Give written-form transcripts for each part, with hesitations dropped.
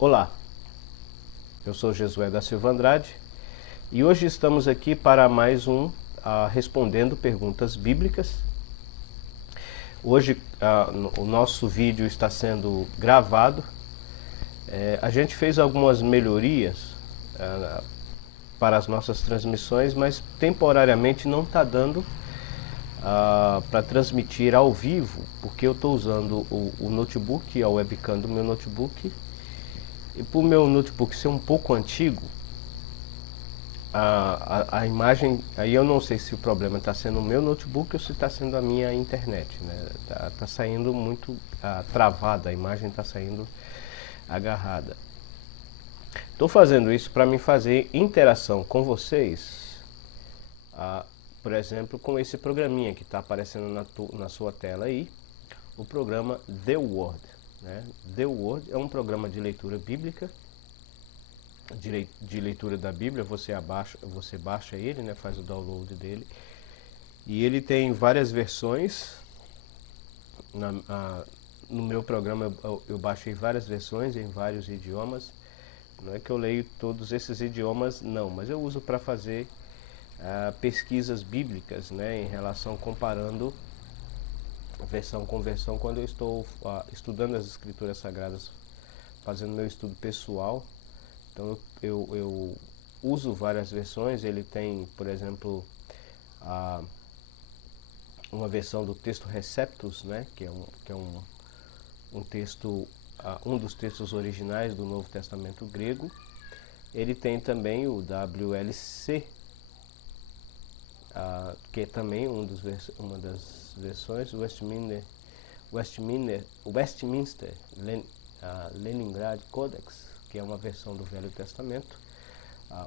Olá, eu sou Jesué da Silva Andrade e hoje estamos aqui para mais um Respondendo Perguntas Bíblicas. Hoje o nosso vídeo está sendo gravado. A gente fez algumas melhorias para as nossas transmissões, mas temporariamente não está dando para transmitir ao vivo, porque eu estou usando o notebook, a webcam do meu notebook, e por meu notebook ser um pouco antigo, a imagem, aí eu não sei se o problema está sendo o meu notebook ou se está sendo a minha internet, né? Tá saindo muito travada, a imagem está saindo agarrada. Estou fazendo isso para me fazer interação com vocês, por exemplo, com esse programinha que está aparecendo na sua tela aí, o programa The Word, né? The Word é um programa de leitura bíblica, de leitura da Bíblia. Você baixa ele, né? Faz o download dele, e ele tem várias versões. No meu programa eu baixei várias versões em vários idiomas. Não é que eu leio todos esses idiomas, não, mas eu uso para fazer pesquisas bíblicas, né, em relação, comparando versão com versão, quando eu estou estudando as Escrituras Sagradas, fazendo meu estudo pessoal. Então eu uso várias versões. Ele tem, por exemplo, uma versão do texto Receptus, né, que é um texto, um dos textos originais do Novo Testamento grego. Ele tem também o WLC, que é também uma das versões, Westminster Leningrad Codex, que é uma versão do Velho Testamento,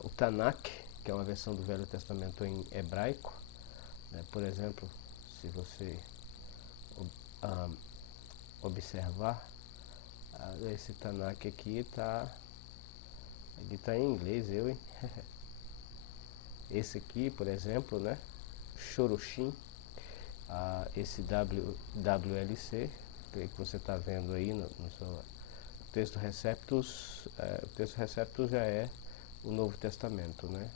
o Tanakh, que é uma versão do Velho Testamento em hebraico, né? Por exemplo, se você observar, esse Tanakh aqui está em inglês, hein? Esse aqui, por exemplo, né? Shoroshin, esse WLC, que você está vendo aí no seu texto Receptus. O texto Receptus já é o Novo Testamento, né?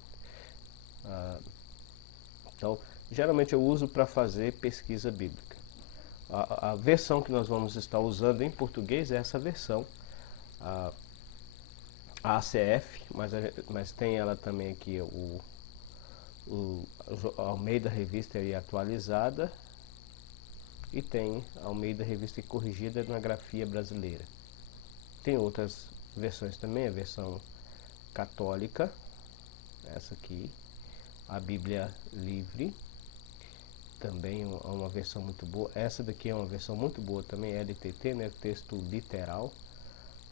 Então, geralmente eu uso para fazer pesquisa bíblica. A versão que nós vamos estar usando em português é essa versão, a ACF, mas tem ela também aqui, o Almeida Revista e Atualizada, e tem a Almeida Revista e Corrigida na Grafia Brasileira. Tem outras versões também, a versão católica, essa aqui, a Bíblia Livre, também é uma versão muito boa. Essa daqui é uma versão muito boa também, LTT, né, texto literal.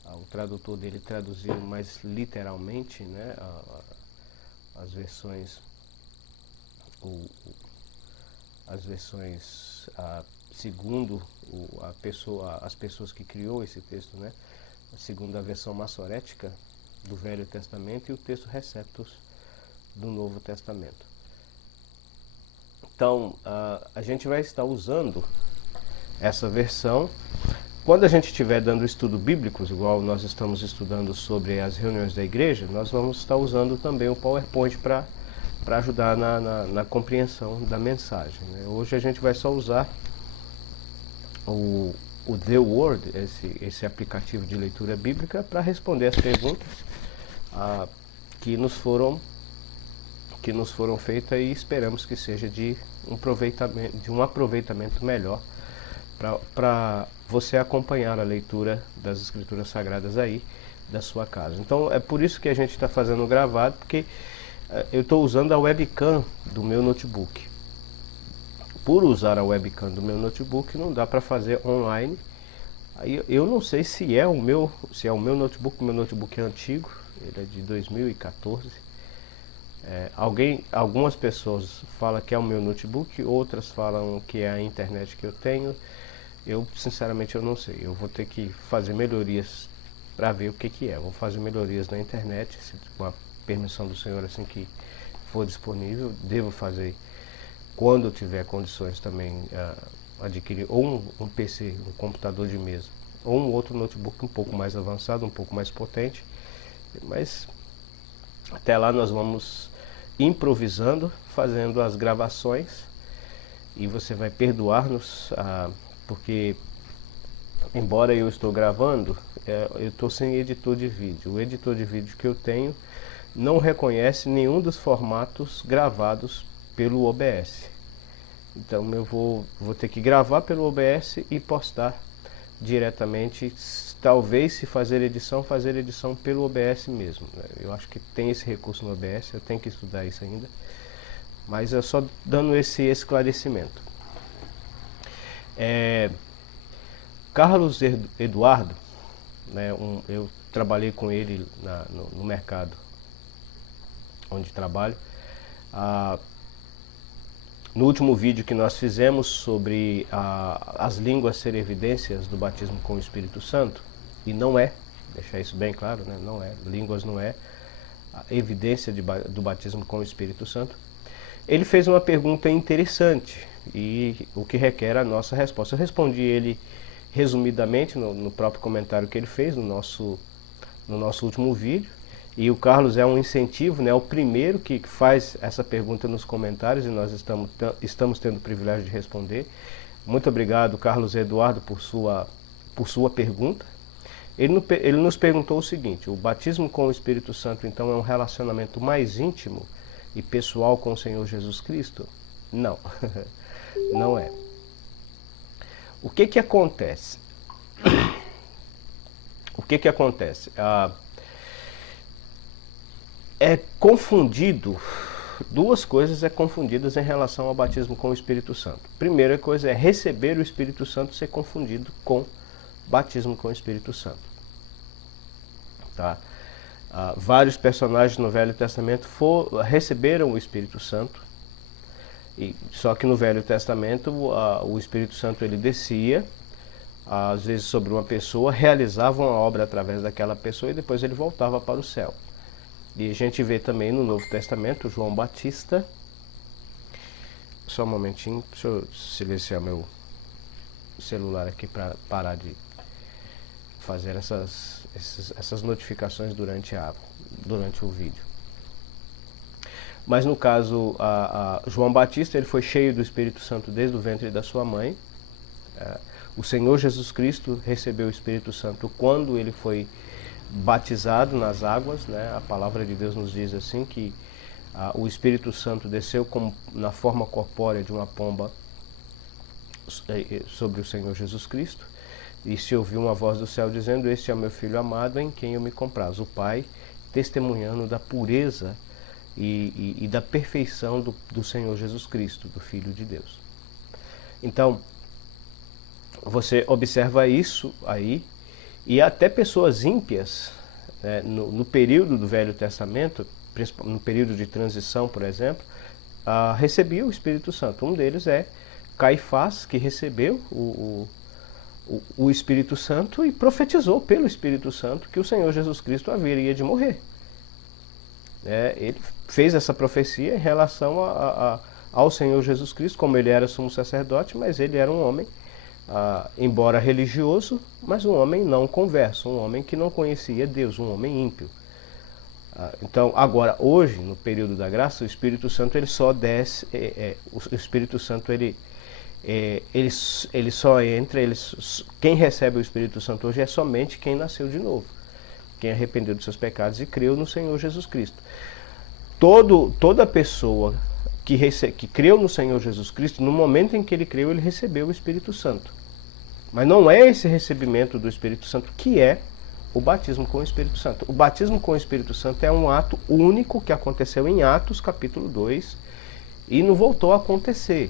O tradutor dele traduziu mais literalmente, né, as versões, segundo as pessoas que criou esse texto, né, segundo a versão massorética do Velho Testamento e o texto Receptus do Novo Testamento. Então, a gente vai estar usando essa versão. Quando a gente estiver dando estudo bíblicos, igual nós estamos estudando sobre as reuniões da igreja, nós vamos estar usando também o PowerPoint para ajudar na compreensão da mensagem, né? Hoje a gente vai só usar o The Word, esse aplicativo de leitura bíblica, para responder as perguntas que nos foram feitas, e esperamos que seja de um aproveitamento melhor para você acompanhar a leitura das Escrituras Sagradas aí da sua casa. Então é por isso que a gente está fazendo gravado, porque eu estou usando a webcam do meu notebook. Por usar a webcam do meu notebook, não dá para fazer online. Aí eu não sei se é o meu notebook. O meu notebook é antigo, ele é de 2014. Algumas pessoas falam que é o meu notebook, outras falam que é a internet que eu tenho. Eu sinceramente eu não sei. Eu vou ter que fazer melhorias para ver o que é. Vou fazer melhorias na internet, com a permissão do Senhor, assim que for disponível. Devo fazer quando eu tiver condições também, adquirir ou um PC, um computador de mesa, ou um outro notebook um pouco mais avançado, um pouco mais potente, mas até lá nós vamos improvisando, fazendo as gravações, e você vai perdoar-nos, porque embora eu estou gravando, eu estou sem editor de vídeo. O editor de vídeo que eu tenho não reconhece nenhum dos formatos gravados pelo OBS. Então eu vou ter que gravar pelo OBS e postar diretamente. Talvez, se fazer edição pelo OBS mesmo. Eu acho que tem esse recurso no OBS, eu tenho que estudar isso ainda. Mas é só dando esse esclarecimento. Carlos Eduardo, né, eu trabalhei com ele no mercado onde trabalho. No último vídeo que nós fizemos sobre as línguas ser evidências do batismo com o Espírito Santo, e não é, deixar isso bem claro, né, não é, línguas não é a evidência do batismo com o Espírito Santo, ele fez uma pergunta interessante, e o que requer a nossa resposta. Eu respondi ele resumidamente no próprio comentário que ele fez no nosso último vídeo. E o Carlos é um incentivo, né? O primeiro que faz essa pergunta nos comentários, e nós estamos tendo o privilégio de responder. Muito obrigado, Carlos Eduardo, por sua pergunta. Ele nos perguntou o seguinte: o batismo com o Espírito Santo, então, é um relacionamento mais íntimo e pessoal com o Senhor Jesus Cristo? Não, não é. O que acontece? O que acontece? É confundido, duas coisas confundidas em relação ao batismo com o Espírito Santo. Primeira coisa é receber o Espírito Santo ser confundido com batismo com o Espírito Santo. Tá? Vários personagens no Velho Testamento receberam o Espírito Santo, só que no Velho Testamento o Espírito Santo ele descia, às vezes sobre uma pessoa, realizava uma obra através daquela pessoa e depois ele voltava para o céu. E a gente vê também no Novo Testamento João Batista. Só um momentinho, deixa eu silenciar meu celular aqui para parar de fazer essas notificações durante o vídeo. Mas no caso, João Batista, ele foi cheio do Espírito Santo desde o ventre da sua mãe. O Senhor Jesus Cristo recebeu o Espírito Santo quando ele foi batizado nas águas, né? A palavra de Deus nos diz assim que o Espírito Santo desceu na forma corpórea de uma pomba sobre o Senhor Jesus Cristo, e se ouviu uma voz do céu dizendo: este é o meu filho amado em quem eu me comprazo. O Pai testemunhando da pureza e da perfeição do Senhor Jesus Cristo, do Filho de Deus. Então, você observa isso aí. E até pessoas ímpias, né, no período do Velho Testamento, no período de transição, por exemplo, recebiam o Espírito Santo. Um deles é Caifás, que recebeu o Espírito Santo e profetizou pelo Espírito Santo que o Senhor Jesus Cristo haveria de morrer. Ele fez essa profecia em relação ao Senhor Jesus Cristo, como ele era sumo sacerdote, mas ele era um homem, embora religioso, mas um homem não converso, um homem que não conhecia Deus, um homem ímpio. Então, agora, hoje, no período da graça, o Espírito Santo ele só desce, o Espírito Santo ele só entra, quem recebe o Espírito Santo hoje é somente quem nasceu de novo, quem arrependeu dos seus pecados e creu no Senhor Jesus Cristo. Toda pessoa que creu no Senhor Jesus Cristo, no momento em que ele creu, ele recebeu o Espírito Santo. Mas não é esse recebimento do Espírito Santo que é o batismo com o Espírito Santo. O batismo com o Espírito Santo é um ato único que aconteceu em Atos capítulo 2 e não voltou a acontecer.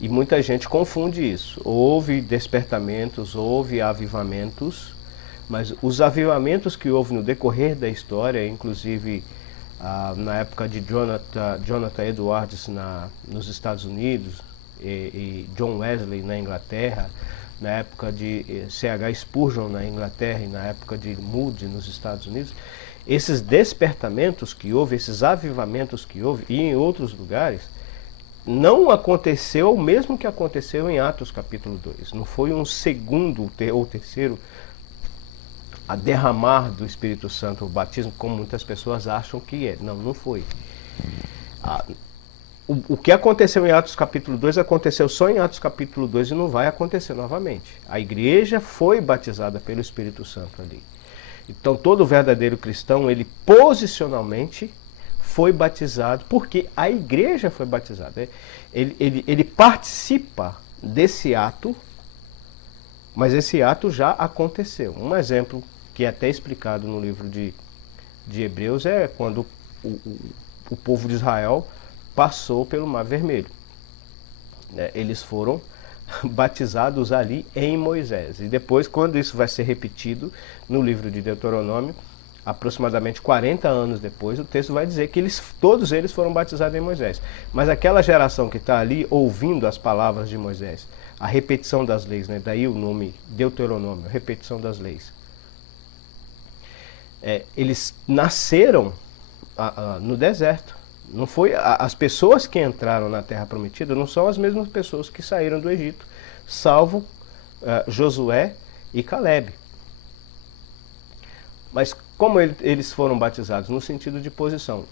E muita gente confunde isso. Houve despertamentos, houve avivamentos, mas os avivamentos que houve no decorrer da história, inclusive na época de Jonathan Edwards nos Estados Unidos e John Wesley na Inglaterra, na época de C.H. Spurgeon na Inglaterra e na época de Moody nos Estados Unidos, esses despertamentos que houve, esses avivamentos que houve, e em outros lugares, não aconteceu o mesmo que aconteceu em Atos capítulo 2. Não foi um segundo ou terceiro a derramar do Espírito Santo, o batismo, como muitas pessoas acham que é. Não, não foi. O que aconteceu em Atos capítulo 2 aconteceu só em Atos capítulo 2 e não vai acontecer novamente. A igreja foi batizada pelo Espírito Santo ali. Então todo verdadeiro cristão, ele posicionalmente foi batizado, porque a igreja foi batizada. Ele participa desse ato, mas esse ato já aconteceu. Um exemplo que é até explicado no livro de Hebreus é quando o povo de Israel passou pelo Mar Vermelho. Eles foram batizados ali em Moisés. E depois, quando isso vai ser repetido no livro de Deuteronômio, aproximadamente 40 anos depois, o texto vai dizer que todos eles foram batizados em Moisés. Mas aquela geração que está ali ouvindo as palavras de Moisés, a repetição das leis, né? Daí o nome Deuteronômio, repetição das leis. Eles nasceram no deserto. Não foi as pessoas que entraram na Terra Prometida não são as mesmas pessoas que saíram do Egito, salvo Josué e Caleb. Mas como eles foram batizados no sentido de posição,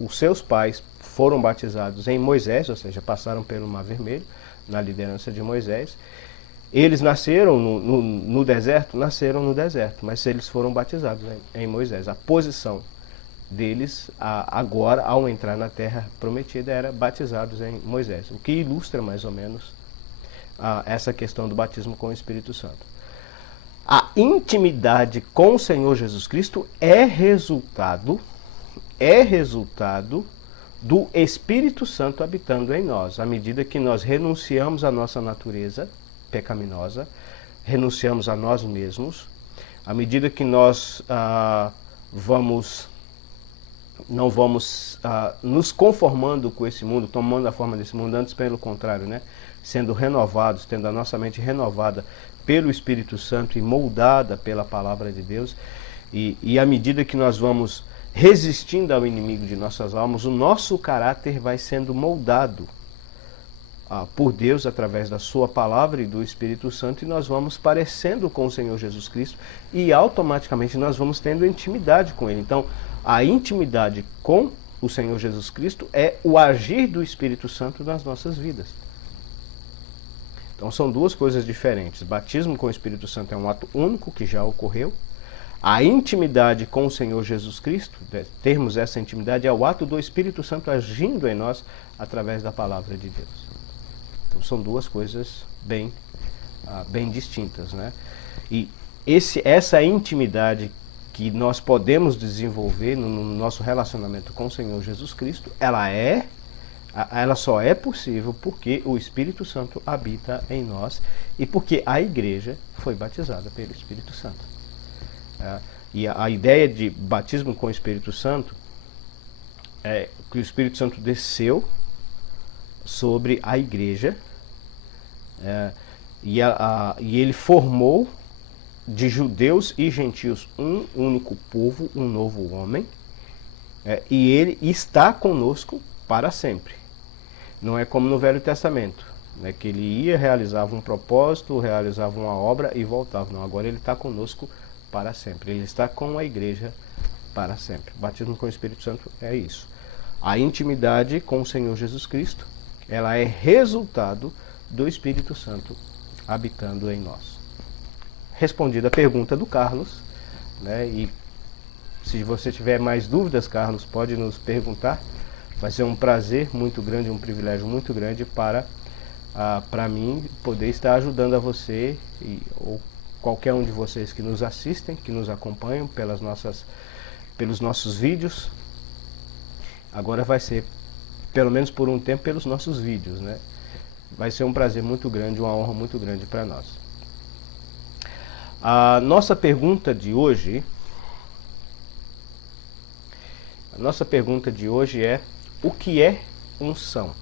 os seus pais foram batizados em Moisés, ou seja, passaram pelo Mar Vermelho, na liderança de Moisés. Eles nasceram no deserto, mas eles foram batizados em Moisés. A posição deles, agora, ao entrar na Terra Prometida, era batizados em Moisés, o que ilustra mais ou menos essa questão do batismo com o Espírito Santo. A intimidade com o Senhor Jesus Cristo é resultado do Espírito Santo habitando em nós, à medida que nós renunciamos à nossa natureza pecaminosa, renunciamos a nós mesmos, à medida que nós não vamos nos conformando com esse mundo, tomando a forma desse mundo, antes pelo contrário, né? Sendo renovados, tendo a nossa mente renovada pelo Espírito Santo e moldada pela palavra de Deus. E à medida que nós vamos resistindo ao inimigo de nossas almas, o nosso caráter vai sendo moldado por Deus através da sua palavra e do Espírito Santo, e nós vamos parecendo com o Senhor Jesus Cristo e automaticamente nós vamos tendo intimidade com Ele. Então, a intimidade com o Senhor Jesus Cristo é o agir do Espírito Santo nas nossas vidas. Então são duas coisas diferentes. Batismo com o Espírito Santo é um ato único que já ocorreu. A intimidade com o Senhor Jesus Cristo, termos essa intimidade, é o ato do Espírito Santo agindo em nós através da palavra de Deus. Então são duas coisas bem distintas, né? E essa intimidade que nós podemos desenvolver no nosso relacionamento com o Senhor Jesus Cristo, ela só é possível porque o Espírito Santo habita em nós e porque a igreja foi batizada pelo Espírito Santo. E a ideia de batismo com o Espírito Santo é que o Espírito Santo desceu sobre a igreja e ele formou de judeus e gentios um único povo, um novo homem, e ele está conosco para sempre. Não é como no Velho Testamento, né, que ele ia, realizava um propósito, realizava uma obra e voltava. Não, agora ele está conosco para sempre. Ele está com a igreja para sempre. O batismo com o Espírito Santo é isso. A intimidade com o Senhor Jesus Cristo, ela é resultado do Espírito Santo habitando em nós. Respondida a pergunta do Carlos, né, e se você tiver mais dúvidas, Carlos, pode nos perguntar. Vai ser um prazer muito grande, um privilégio muito grande para mim poder estar ajudando a você ou qualquer um de vocês que nos assistem, que nos acompanham pelos nossos vídeos. Agora vai ser, pelo menos por um tempo, pelos nossos vídeos, né? Vai ser um prazer muito grande, uma honra muito grande para nós. A nossa pergunta de hoje é: o que é unção?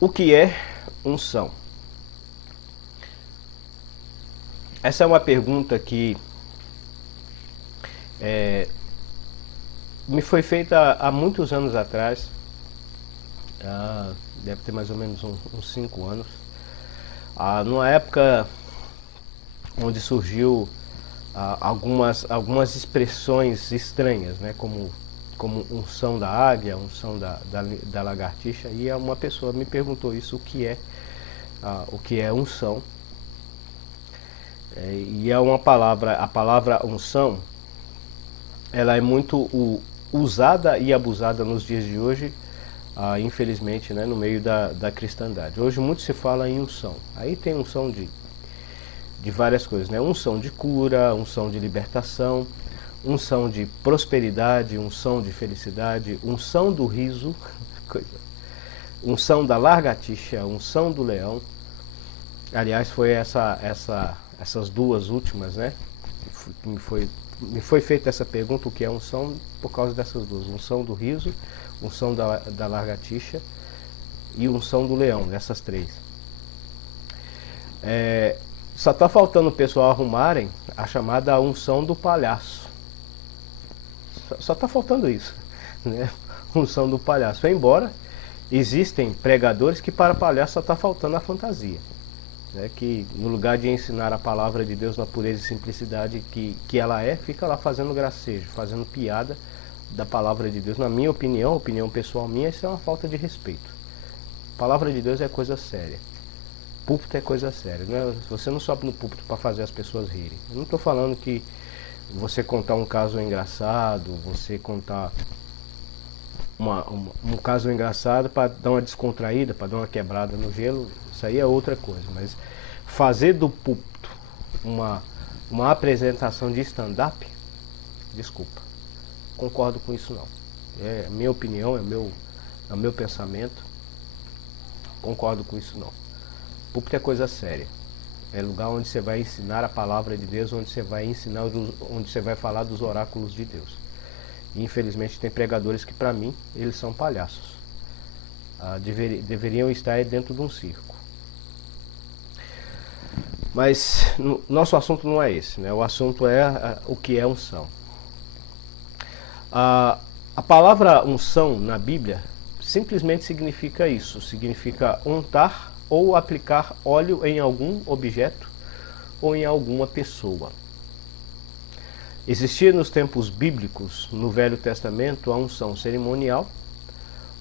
O que é unção? Essa é uma pergunta que me foi feita há muitos anos atrás, deve ter mais ou menos uns 5 anos, numa época onde surgiu algumas expressões estranhas, né, como unção da águia, unção da lagartixa, e uma pessoa me perguntou isso, o que é unção. E é uma palavra, a palavra unção, ela é muito usada e abusada nos dias de hoje, infelizmente, né, no meio da cristandade. Hoje muito se fala em unção. Aí tem unção de várias coisas, né? Unção de cura, unção de libertação, unção de prosperidade, unção de felicidade, unção do riso, unção da lagartixa, unção do leão. Aliás, foi essas duas últimas, né? Me foi feita essa pergunta, o que é unção, por causa dessas duas. Unção do riso, unção da lagartixa e unção do leão, essas três. Só está faltando o pessoal arrumarem a chamada unção do palhaço. Só está faltando isso, né? Unção do palhaço. Embora existem pregadores que para palhaço só está faltando a fantasia, né? Que no lugar de ensinar a palavra de Deus na pureza e simplicidade que ela fica lá fazendo gracejo, fazendo piada da palavra de Deus. Na minha opinião pessoal minha, isso é uma falta de respeito. A palavra de Deus é coisa séria. Púlpito é coisa séria, né? Você não sobe no púlpito para fazer as pessoas rirem. Eu não estou falando que você contar um caso engraçado, você contar um caso engraçado para dar uma descontraída, para dar uma quebrada no gelo, isso aí é outra coisa. Mas fazer do púlpito uma apresentação de stand-up, desculpa, concordo com isso não. É minha opinião, é meu pensamento, concordo com isso não. Púlpito é coisa séria. É lugar onde você vai ensinar a palavra de Deus, onde você vai falar dos oráculos de Deus. E, infelizmente tem pregadores que, para mim, eles são palhaços. Deveriam estar dentro de um circo. Mas nosso assunto não é esse, né? O assunto é o que é unção. A palavra unção na Bíblia simplesmente significa isso, significa untar ou aplicar óleo em algum objeto ou em alguma pessoa. Existia nos tempos bíblicos, no Velho Testamento, a unção cerimonial,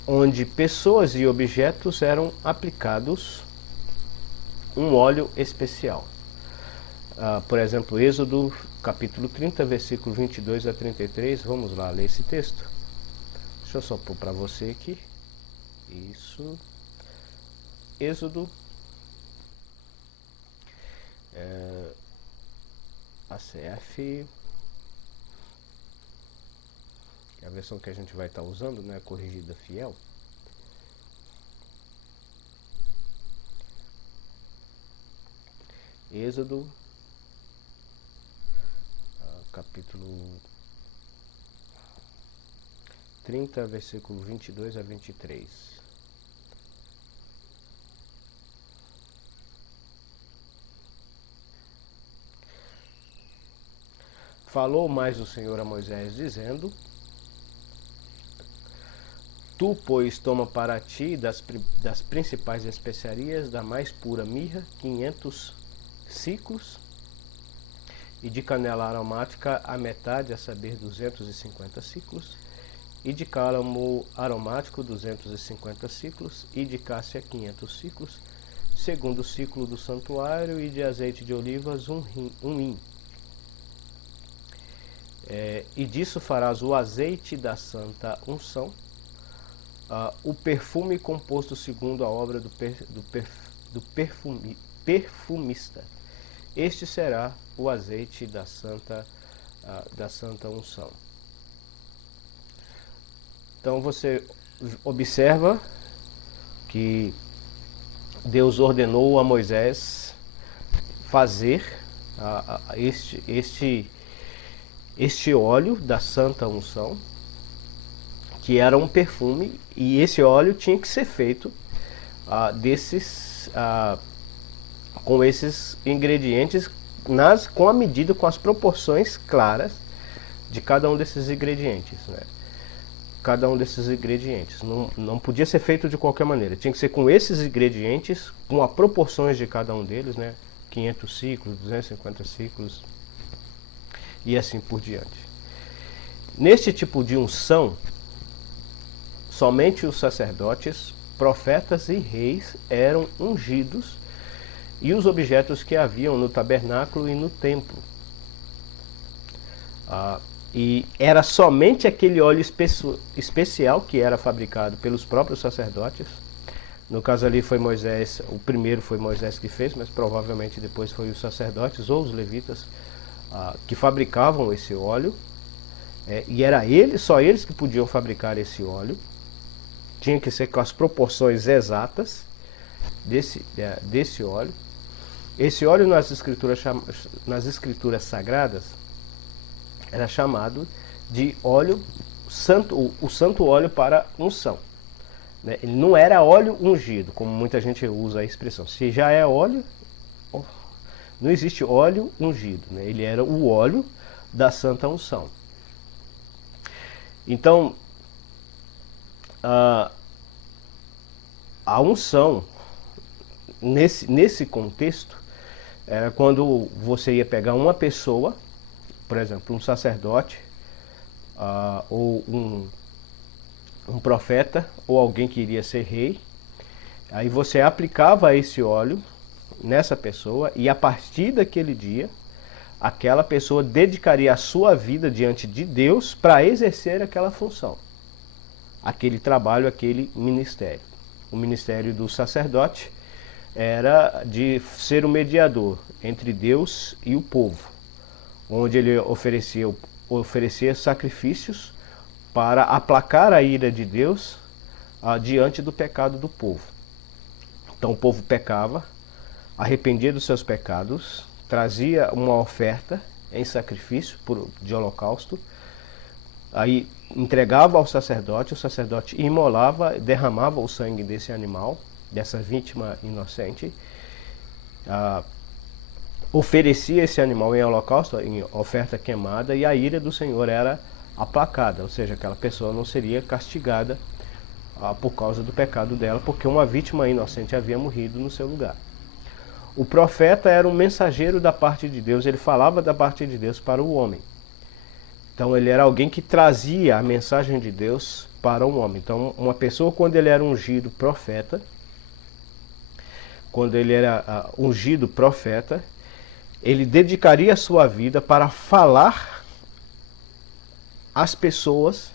onde pessoas e objetos eram aplicados um óleo especial. Por exemplo, Êxodo capítulo 30, versículo 22 a 33, vamos lá ler esse texto. Deixa eu só pôr para você aqui. Isso. Êxodo, ACF, que é a versão que a gente vai estar usando, né, corrigida fiel. Êxodo, capítulo 30, versículo 22 a 23. Falou mais o Senhor a Moisés, dizendo: Tu, pois, toma para ti das principais especiarias, da mais pura mirra, 500 siclos, e de canela aromática a metade, a saber, 250 siclos, e de cálamo aromático, 250 siclos, e de cássia, 500 siclos, segundo o ciclo do santuário, e de azeite de olivas, um hin. E disso farás o azeite da santa unção, o perfume composto segundo a obra do perfumista. Este será o azeite da santa unção. Então você observa que Deus ordenou a Moisés fazer este óleo da santa unção, que era um perfume, e esse óleo tinha que ser feito com esses ingredientes com a medida, com as proporções claras de cada um desses ingredientes, né? Cada um desses ingredientes. Não podia ser feito de qualquer maneira. Tinha que ser com esses ingredientes, com as proporções de cada um deles, né? 500 ciclos, 250 ciclos e assim por diante. Neste tipo de unção, somente os sacerdotes, profetas e reis eram ungidos e os objetos que haviam no tabernáculo e no templo. E era somente aquele óleo especial que era fabricado pelos próprios sacerdotes. No caso ali foi Moisés, o primeiro foi Moisés que fez, mas provavelmente depois foi os sacerdotes ou os levitas que fabricavam esse óleo. E era só eles que podiam fabricar esse óleo. Tinha que ser com as proporções exatas desse óleo. Esse óleo nas escrituras sagradas era chamado de óleo santo, o santo óleo para unção. Ele não era óleo ungido, como muita gente usa a expressão. Se já é óleo, não existe óleo ungido. Ele era o óleo da santa unção. Então, a unção, nesse contexto, era quando você ia pegar uma pessoa, por exemplo, um sacerdote, ou um profeta, ou alguém que iria ser rei. Aí você aplicava esse óleo nessa pessoa e a partir daquele dia, aquela pessoa dedicaria a sua vida diante de Deus para exercer aquela função, aquele trabalho, aquele ministério. O ministério do sacerdote era de ser o mediador entre Deus e o povo, onde ele oferecia sacrifícios para aplacar a ira de Deus diante do pecado do povo. Então o povo pecava, arrependia dos seus pecados, trazia uma oferta em sacrifício de holocausto, aí entregava ao sacerdote, o sacerdote imolava, derramava o sangue desse animal, dessa vítima inocente, oferecia esse animal em holocausto, em oferta queimada, e a ira do Senhor era aplacada, ou seja, aquela pessoa não seria castigada por causa do pecado dela, porque uma vítima inocente havia morrido no seu lugar. O profeta era um mensageiro da parte de Deus, ele falava da parte de Deus para o homem. Então ele era alguém que trazia a mensagem de Deus para o homem. Então uma pessoa, quando ele era ungido profeta, ele dedicaria a sua vida para falar às pessoas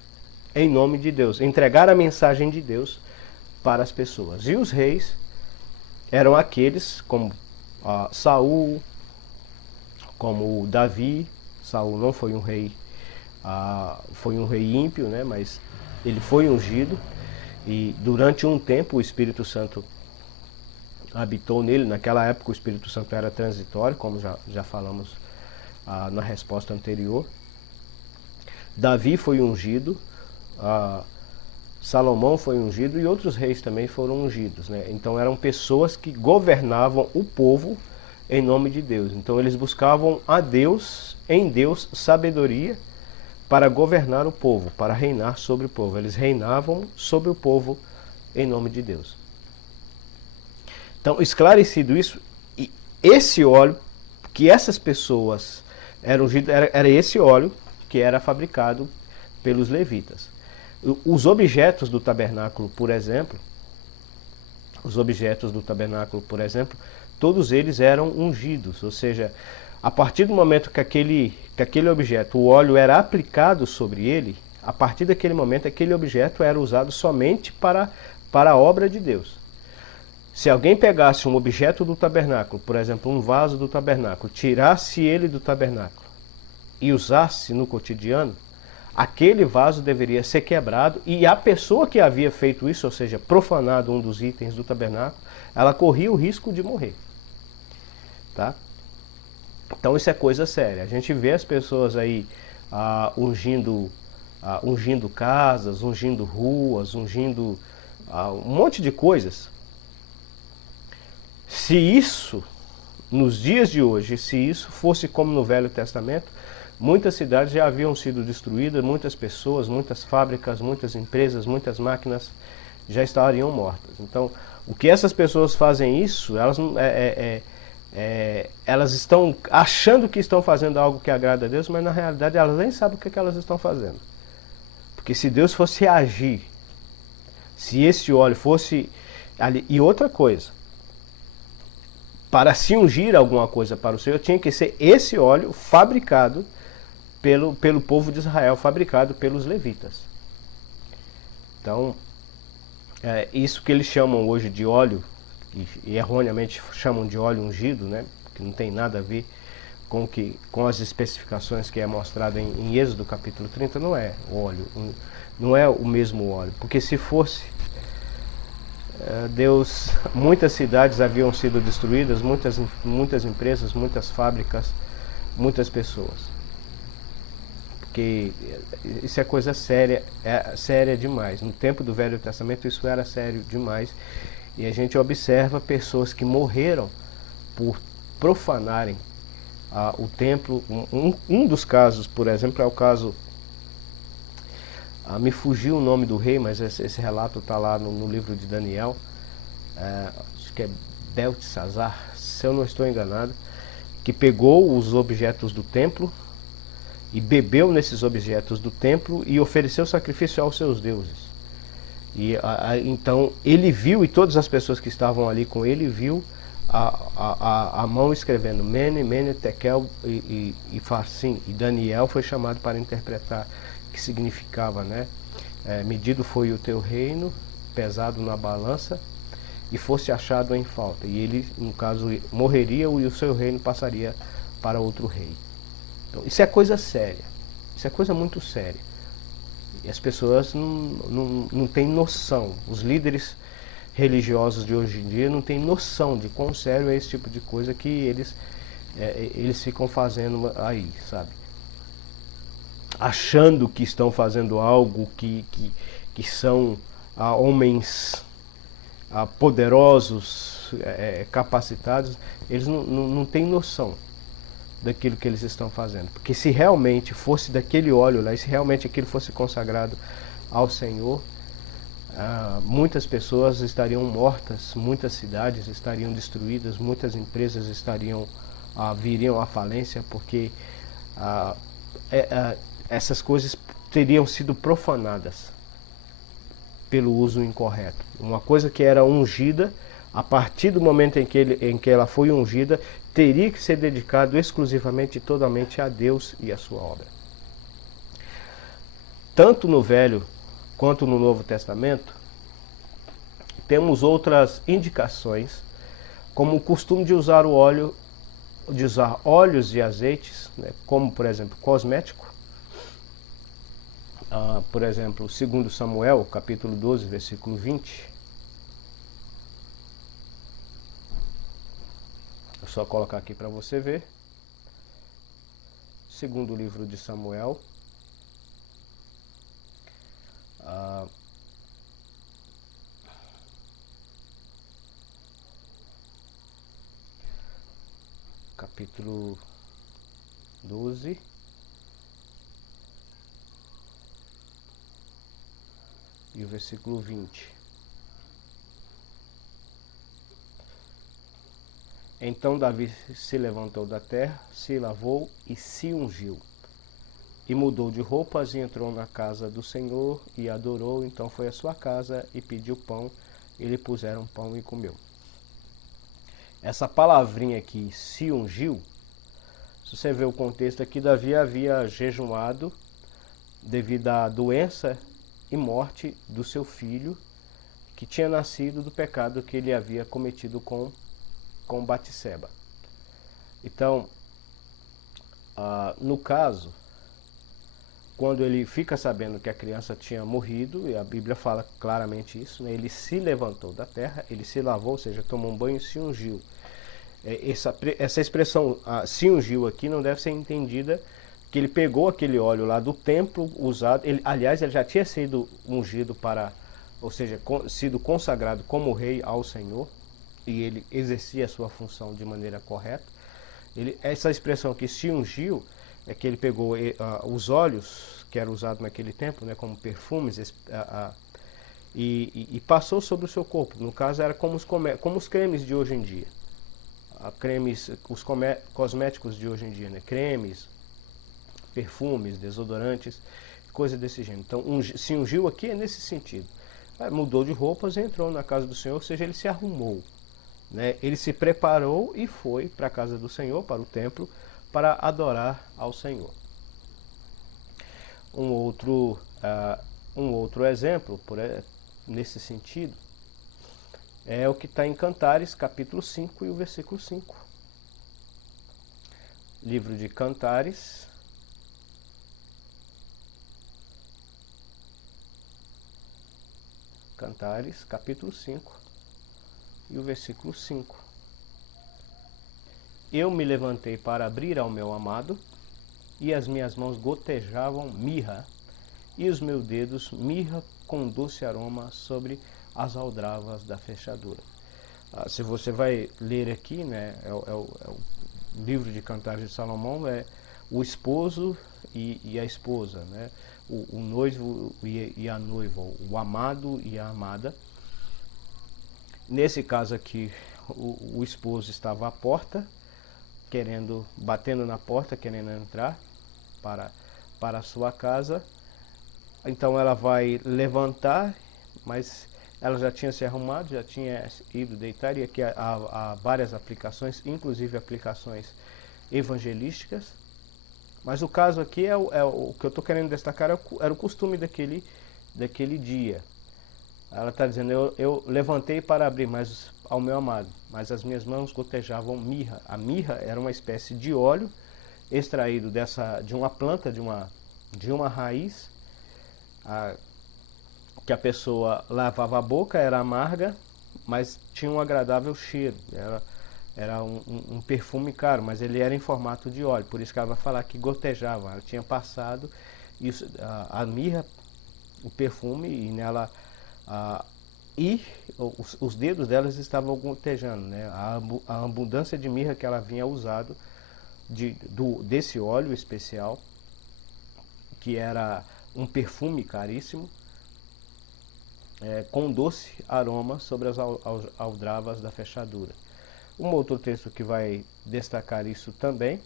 em nome de Deus, entregar a mensagem de Deus para as pessoas. E os reis eram aqueles como Saul, como Davi. Saul não foi um rei, foi um rei ímpio, né? Mas ele foi ungido e durante um tempo o Espírito Santo habitou nele. Naquela época o Espírito Santo era transitório, como já falamos na resposta anterior. Davi foi ungido, Salomão foi ungido e outros reis também foram ungidos, né? Então eram pessoas que governavam o povo em nome de Deus. Então eles buscavam a Deus, em Deus, sabedoria para governar o povo, para reinar sobre o povo. Eles reinavam sobre o povo em nome de Deus. Então, esclarecido isso, esse óleo que essas pessoas eram ungidas, era esse óleo que era fabricado pelos levitas. Os objetos do tabernáculo, por exemplo, todos eles eram ungidos, ou seja, a partir do momento que aquele objeto, o óleo era aplicado sobre ele, a partir daquele momento aquele objeto era usado somente para a obra de Deus. Se alguém pegasse um objeto do tabernáculo, por exemplo, um vaso do tabernáculo, tirasse ele do tabernáculo e usasse no cotidiano, aquele vaso deveria ser quebrado e a pessoa que havia feito isso, ou seja, profanado um dos itens do tabernáculo, ela corria o risco de morrer. Tá? Então isso é coisa séria. A gente vê as pessoas aí ungindo casas, ungindo ruas, ungindo um monte de coisas. Se isso, nos dias de hoje, se isso fosse como no Velho Testamento, muitas cidades já haviam sido destruídas, muitas pessoas, muitas fábricas, muitas empresas, muitas máquinas já estariam mortas. Então, o que essas pessoas fazem isso, elas estão achando que estão fazendo algo que agrada a Deus, mas na realidade elas nem sabem o que elas estão fazendo. Porque se Deus fosse agir, se esse óleo fosse ali, e outra coisa, para se ungir alguma coisa para o Senhor, tinha que ser esse óleo fabricado pelo povo de Israel, fabricado pelos levitas. Então, isso que eles chamam hoje de óleo, e erroneamente chamam de óleo ungido, né? Que não tem nada a ver com as especificações que é mostrado em Êxodo capítulo 30, não é óleo, não é o mesmo óleo. Porque se fosse, Deus, muitas cidades haviam sido destruídas, muitas empresas, muitas fábricas, muitas pessoas. Porque isso é coisa séria, séria demais. No tempo do Velho Testamento isso era sério demais. E a gente observa pessoas que morreram por profanarem o templo. Um dos casos, por exemplo, é o caso... me fugiu o nome do rei, mas esse relato está lá no livro de Daniel. Acho que é Beltesazar, se eu não estou enganado, que pegou os objetos do templo e bebeu nesses objetos do templo e ofereceu sacrifício aos seus deuses. E então ele viu, e todas as pessoas que estavam ali com ele viu a mão escrevendo Mene, Mene, Tekel e Farsim. E Daniel foi chamado para interpretar, que significava, né? Medido foi o teu reino, pesado na balança, e fosse achado em falta. E ele, no caso, morreria e o seu reino passaria para outro rei. Então, isso é coisa séria. Isso é coisa muito séria. E as pessoas não têm noção. Os líderes religiosos de hoje em dia não têm noção de quão sério é esse tipo de coisa que eles ficam fazendo aí, sabe? Achando que estão fazendo algo, que são homens poderosos, capacitados. Eles não têm noção daquilo que eles estão fazendo. Porque se realmente fosse daquele óleo lá, e se realmente aquilo fosse consagrado ao Senhor, muitas pessoas estariam mortas, muitas cidades estariam destruídas, muitas empresas viriam à falência, porque essas coisas teriam sido profanadas pelo uso incorreto. Uma coisa que era ungida, a partir do momento em que ela foi ungida, teria que ser dedicado exclusivamente e totalmente a Deus e a sua obra. Tanto no Velho quanto no Novo Testamento, temos outras indicações, como o costume de usar óleos e azeites, né, como por exemplo cosmético. Por exemplo, 2 Samuel, capítulo 12, versículo 20. Vou só colocar aqui para você ver. Segundo livro de Samuel. Capítulo 12. E o versículo 20. Então Davi se levantou da terra, se lavou e se ungiu. E mudou de roupas e entrou na casa do Senhor e adorou. Então foi à sua casa e pediu pão. E lhe puseram pão e comeu. Essa palavrinha aqui, se ungiu, se você ver o contexto aqui, Davi havia jejuado devido à doença e morte do seu filho, que tinha nascido do pecado que ele havia cometido com Batseba. Então, no caso, quando ele fica sabendo que a criança tinha morrido, e a Bíblia fala claramente isso, né? Ele se levantou da terra, ele se lavou, ou seja, tomou um banho e se ungiu. Essa expressão se ungiu aqui não deve ser entendida que ele pegou aquele óleo lá do templo usado, aliás, ele já tinha sido ungido ou seja, sido consagrado como rei ao Senhor, e ele exercia a sua função de maneira correta. Essa expressão que se ungiu é que ele pegou os óleos que era usado naquele tempo, né, como perfumes, e passou sobre o seu corpo. No caso, era como os cremes de hoje em dia. Cremes, os cosméticos de hoje em dia, né? Cremes, perfumes, desodorantes, coisa desse gênero. Então, se ungiu aqui é nesse sentido. Mudou de roupas e entrou na casa do Senhor, ou seja, ele se arrumou. Né? Ele se preparou e foi para a casa do Senhor, para o templo, para adorar ao Senhor. Um outro exemplo nesse sentido é o que está em Cantares, capítulo 5 e o versículo 5. Livro de Cantares, capítulo 5 e o versículo 5. Eu me levantei para abrir ao meu amado, e as minhas mãos gotejavam mirra, e os meus dedos mirra com doce aroma sobre as aldravas da fechadura. Se você vai ler aqui, né, é o livro de Cantares de Salomão, é o esposo e a esposa, né, o noivo e a noiva, o amado e a amada. Nesse caso aqui, o esposo estava à porta, batendo na porta, querendo entrar para a sua casa. Então ela vai levantar, mas ela já tinha se arrumado, já tinha ido deitar, e aqui há várias aplicações, inclusive aplicações evangelísticas. Mas o caso aqui o que eu estou querendo destacar era o costume daquele dia. Ela está dizendo, eu levantei para abrir ao meu amado, mas as minhas mãos gotejavam mirra. A mirra era uma espécie de óleo extraído de uma planta, de uma raiz, que a pessoa lavava a boca, era amarga, mas tinha um agradável cheiro. Era um perfume caro, mas ele era em formato de óleo, por isso que ela vai falar que gotejava. Ela tinha passado isso, a mirra, o perfume, e nela os dedos delas estavam gotejando, né? A abundância de mirra que ela havia usado desse óleo especial, que era um perfume caríssimo, com doce aroma sobre as aldravas da fechadura. Um outro texto que vai destacar isso também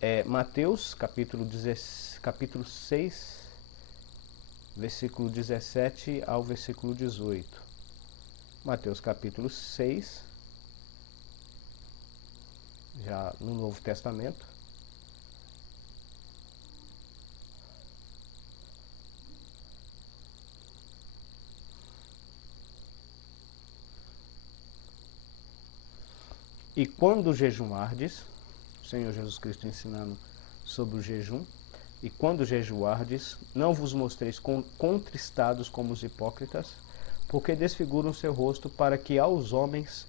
é Mateus, capítulo 6, versículo 17 ao versículo 18. Mateus capítulo 6, já no Novo Testamento. E quando jejuardes, o Senhor Jesus Cristo ensinando sobre o jejum, e quando jejuardes, não vos mostreis contristados como os hipócritas, porque desfiguram seu rosto para que aos homens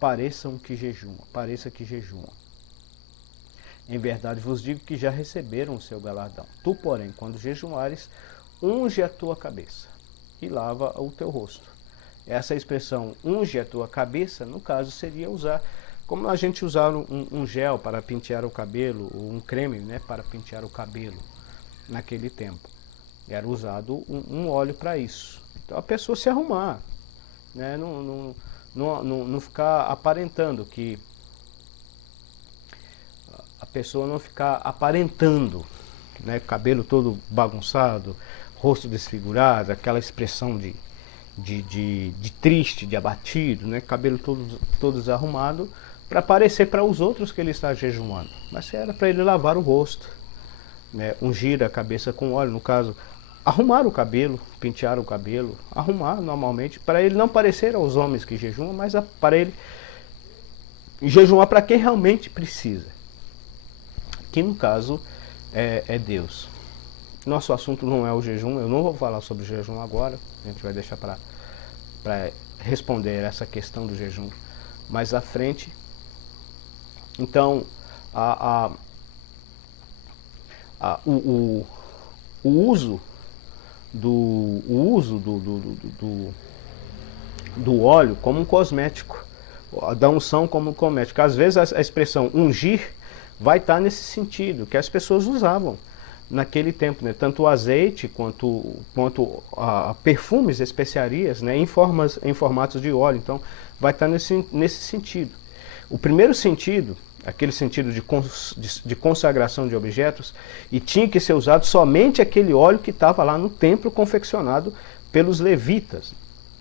pareça que jejuam. Em verdade vos digo que já receberam o seu galardão. Tu, porém, quando jejuares, unge a tua cabeça e lava o teu rosto. Essa expressão, unge a tua cabeça, no caso, seria usar, como a gente usava um gel para pentear o cabelo, ou um creme, né, para pentear o cabelo naquele tempo. Era usado um óleo para isso. Então a pessoa se arrumar, né, não ficar aparentando que... A pessoa não ficar aparentando, né, cabelo todo bagunçado, rosto desfigurado, aquela expressão de triste, de abatido, né, cabelo todo desarrumado, para parecer para os outros que ele está jejuando. Mas era para ele lavar o rosto, né, ungir a cabeça com óleo, no caso, arrumar o cabelo, pentear o cabelo, arrumar normalmente, para ele não parecer aos homens que jejuam, mas para ele jejuar para quem realmente precisa, que no caso é Deus. Nosso assunto não é o jejum, eu não vou falar sobre o jejum agora, a gente vai deixar para responder essa questão do jejum mais à frente. Então, o uso do óleo como um cosmético, da unção como cosmético. Às vezes a expressão ungir vai estar nesse sentido, que as pessoas usavam naquele tempo, né? Tanto o azeite quanto perfumes, especiarias, né? em formatos de óleo. Então vai estar nesse sentido. O primeiro sentido, aquele sentido de consagração de objetos, e tinha que ser usado somente aquele óleo que estava lá no templo confeccionado pelos levitas.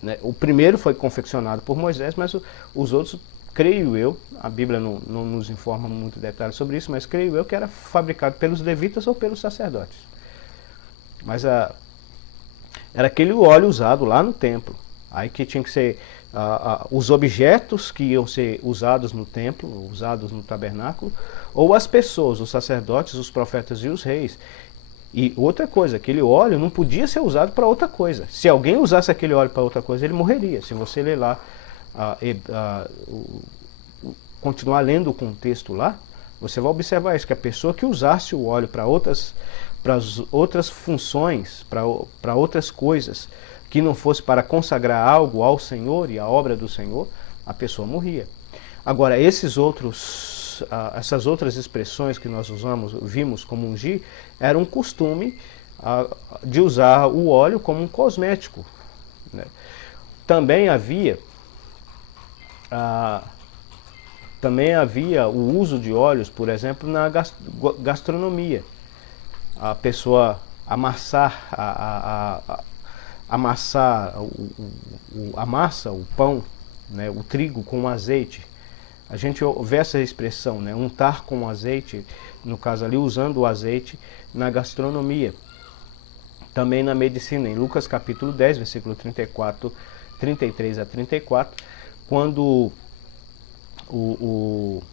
Né? O primeiro foi confeccionado por Moisés, mas os outros, creio eu, a Bíblia não nos informa muito detalhes sobre isso, mas creio eu que era fabricado pelos levitas ou pelos sacerdotes. Mas era aquele óleo usado lá no templo. Aí que tinha que ser os objetos que iam ser usados no templo, usados no tabernáculo, ou as pessoas, os sacerdotes, os profetas e os reis. E outra coisa, aquele óleo não podia ser usado para outra coisa. Se alguém usasse aquele óleo para outra coisa, ele morreria. Se você ler lá, continuar lendo o contexto lá, você vai observar isso, que a pessoa que usasse o óleo para outras funções, para outras coisas, que não fosse para consagrar algo ao Senhor e à obra do Senhor, a pessoa morria. Agora, essas outras expressões que nós vimos como ungir, era um costume de usar o óleo como um cosmético. Né? Também havia o uso de óleos, por exemplo, na gastronomia. A pessoa amassar a massa, o pão, né, o trigo com azeite. A gente vê essa expressão, né, untar com azeite, no caso ali usando o azeite na gastronomia. Também na medicina, em Lucas capítulo 10, versículo 33 a 34, quando o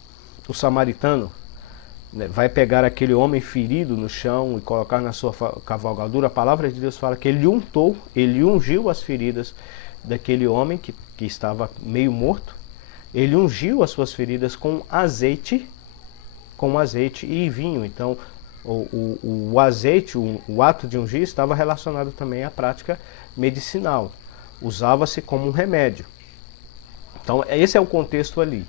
samaritano, né, vai pegar aquele homem ferido no chão e colocar na sua cavalgadura, a palavra de Deus fala que ele ungiu as feridas daquele homem que estava meio morto. Ele ungiu as suas feridas com azeite e vinho. Então o azeite, o ato de ungir, estava relacionado também à prática medicinal. Usava-se como um remédio. Então esse é o contexto ali.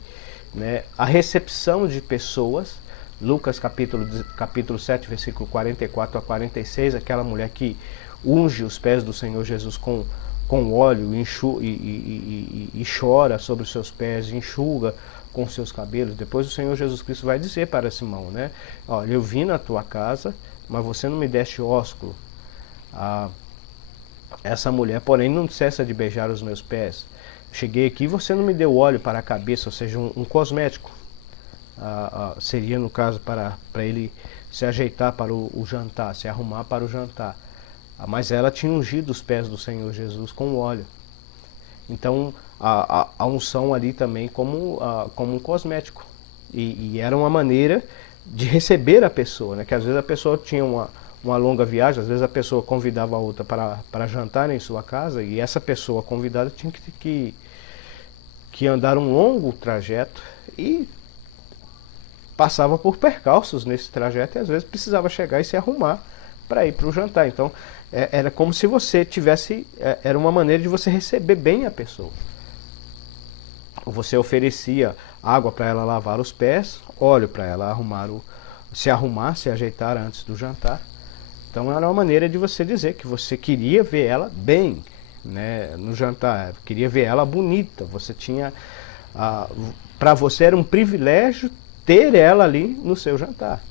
Né? A recepção de pessoas, Lucas capítulo 7, versículo 44 a 46, aquela mulher que unge os pés do Senhor Jesus com óleo e chora sobre os seus pés, enxuga com seus cabelos. Depois o Senhor Jesus Cristo vai dizer para Simão, né? Olha, eu vim na tua casa, mas você não me deste ósculo. Essa mulher, porém, não cessa de beijar os meus pés. Cheguei aqui e você não me deu óleo para a cabeça, ou seja, um cosmético. Seria, no caso, para ele se ajeitar para o jantar, se arrumar para o jantar. Mas ela tinha ungido os pés do Senhor Jesus com óleo. Então, a unção ali também como um cosmético. E era uma maneira de receber a pessoa, né? Que às vezes a pessoa tinha uma longa viagem, às vezes a pessoa convidava a outra para jantar em sua casa, e essa pessoa convidada tinha que andar um longo trajeto e passava por percalços nesse trajeto, e às vezes precisava chegar e se arrumar para ir para o jantar. Então era como se você tivesse, era uma maneira de você receber bem a pessoa. Você oferecia água para ela lavar os pés, óleo para ela se arrumar, se ajeitar antes do jantar. Então era uma maneira de você dizer que você queria ver ela bem, né, no jantar, queria ver ela bonita. Você tinha, para você era um privilégio ter ela ali no seu jantar.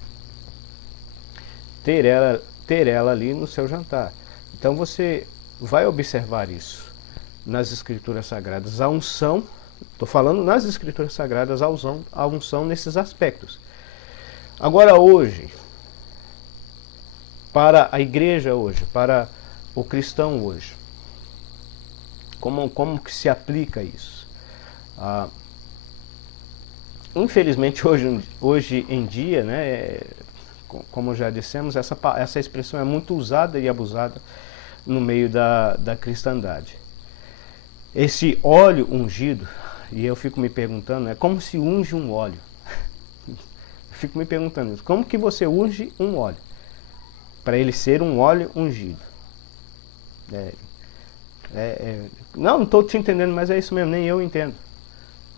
Ter ela ali no seu jantar. Então você vai observar isso nas Escrituras Sagradas. A unção, estou falando nas Escrituras Sagradas, a unção nesses aspectos. Agora hoje, para a igreja hoje, para o cristão hoje, como que se aplica isso? Infelizmente hoje em dia, né, como já dissemos, essa expressão é muito usada e abusada no meio da cristandade. Esse óleo ungido, e eu fico me perguntando, é como se unge um óleo. Eu fico me perguntando isso. Como que você unge um óleo? Para ele ser um óleo ungido. Não estou te entendendo, mas é isso mesmo, nem eu entendo.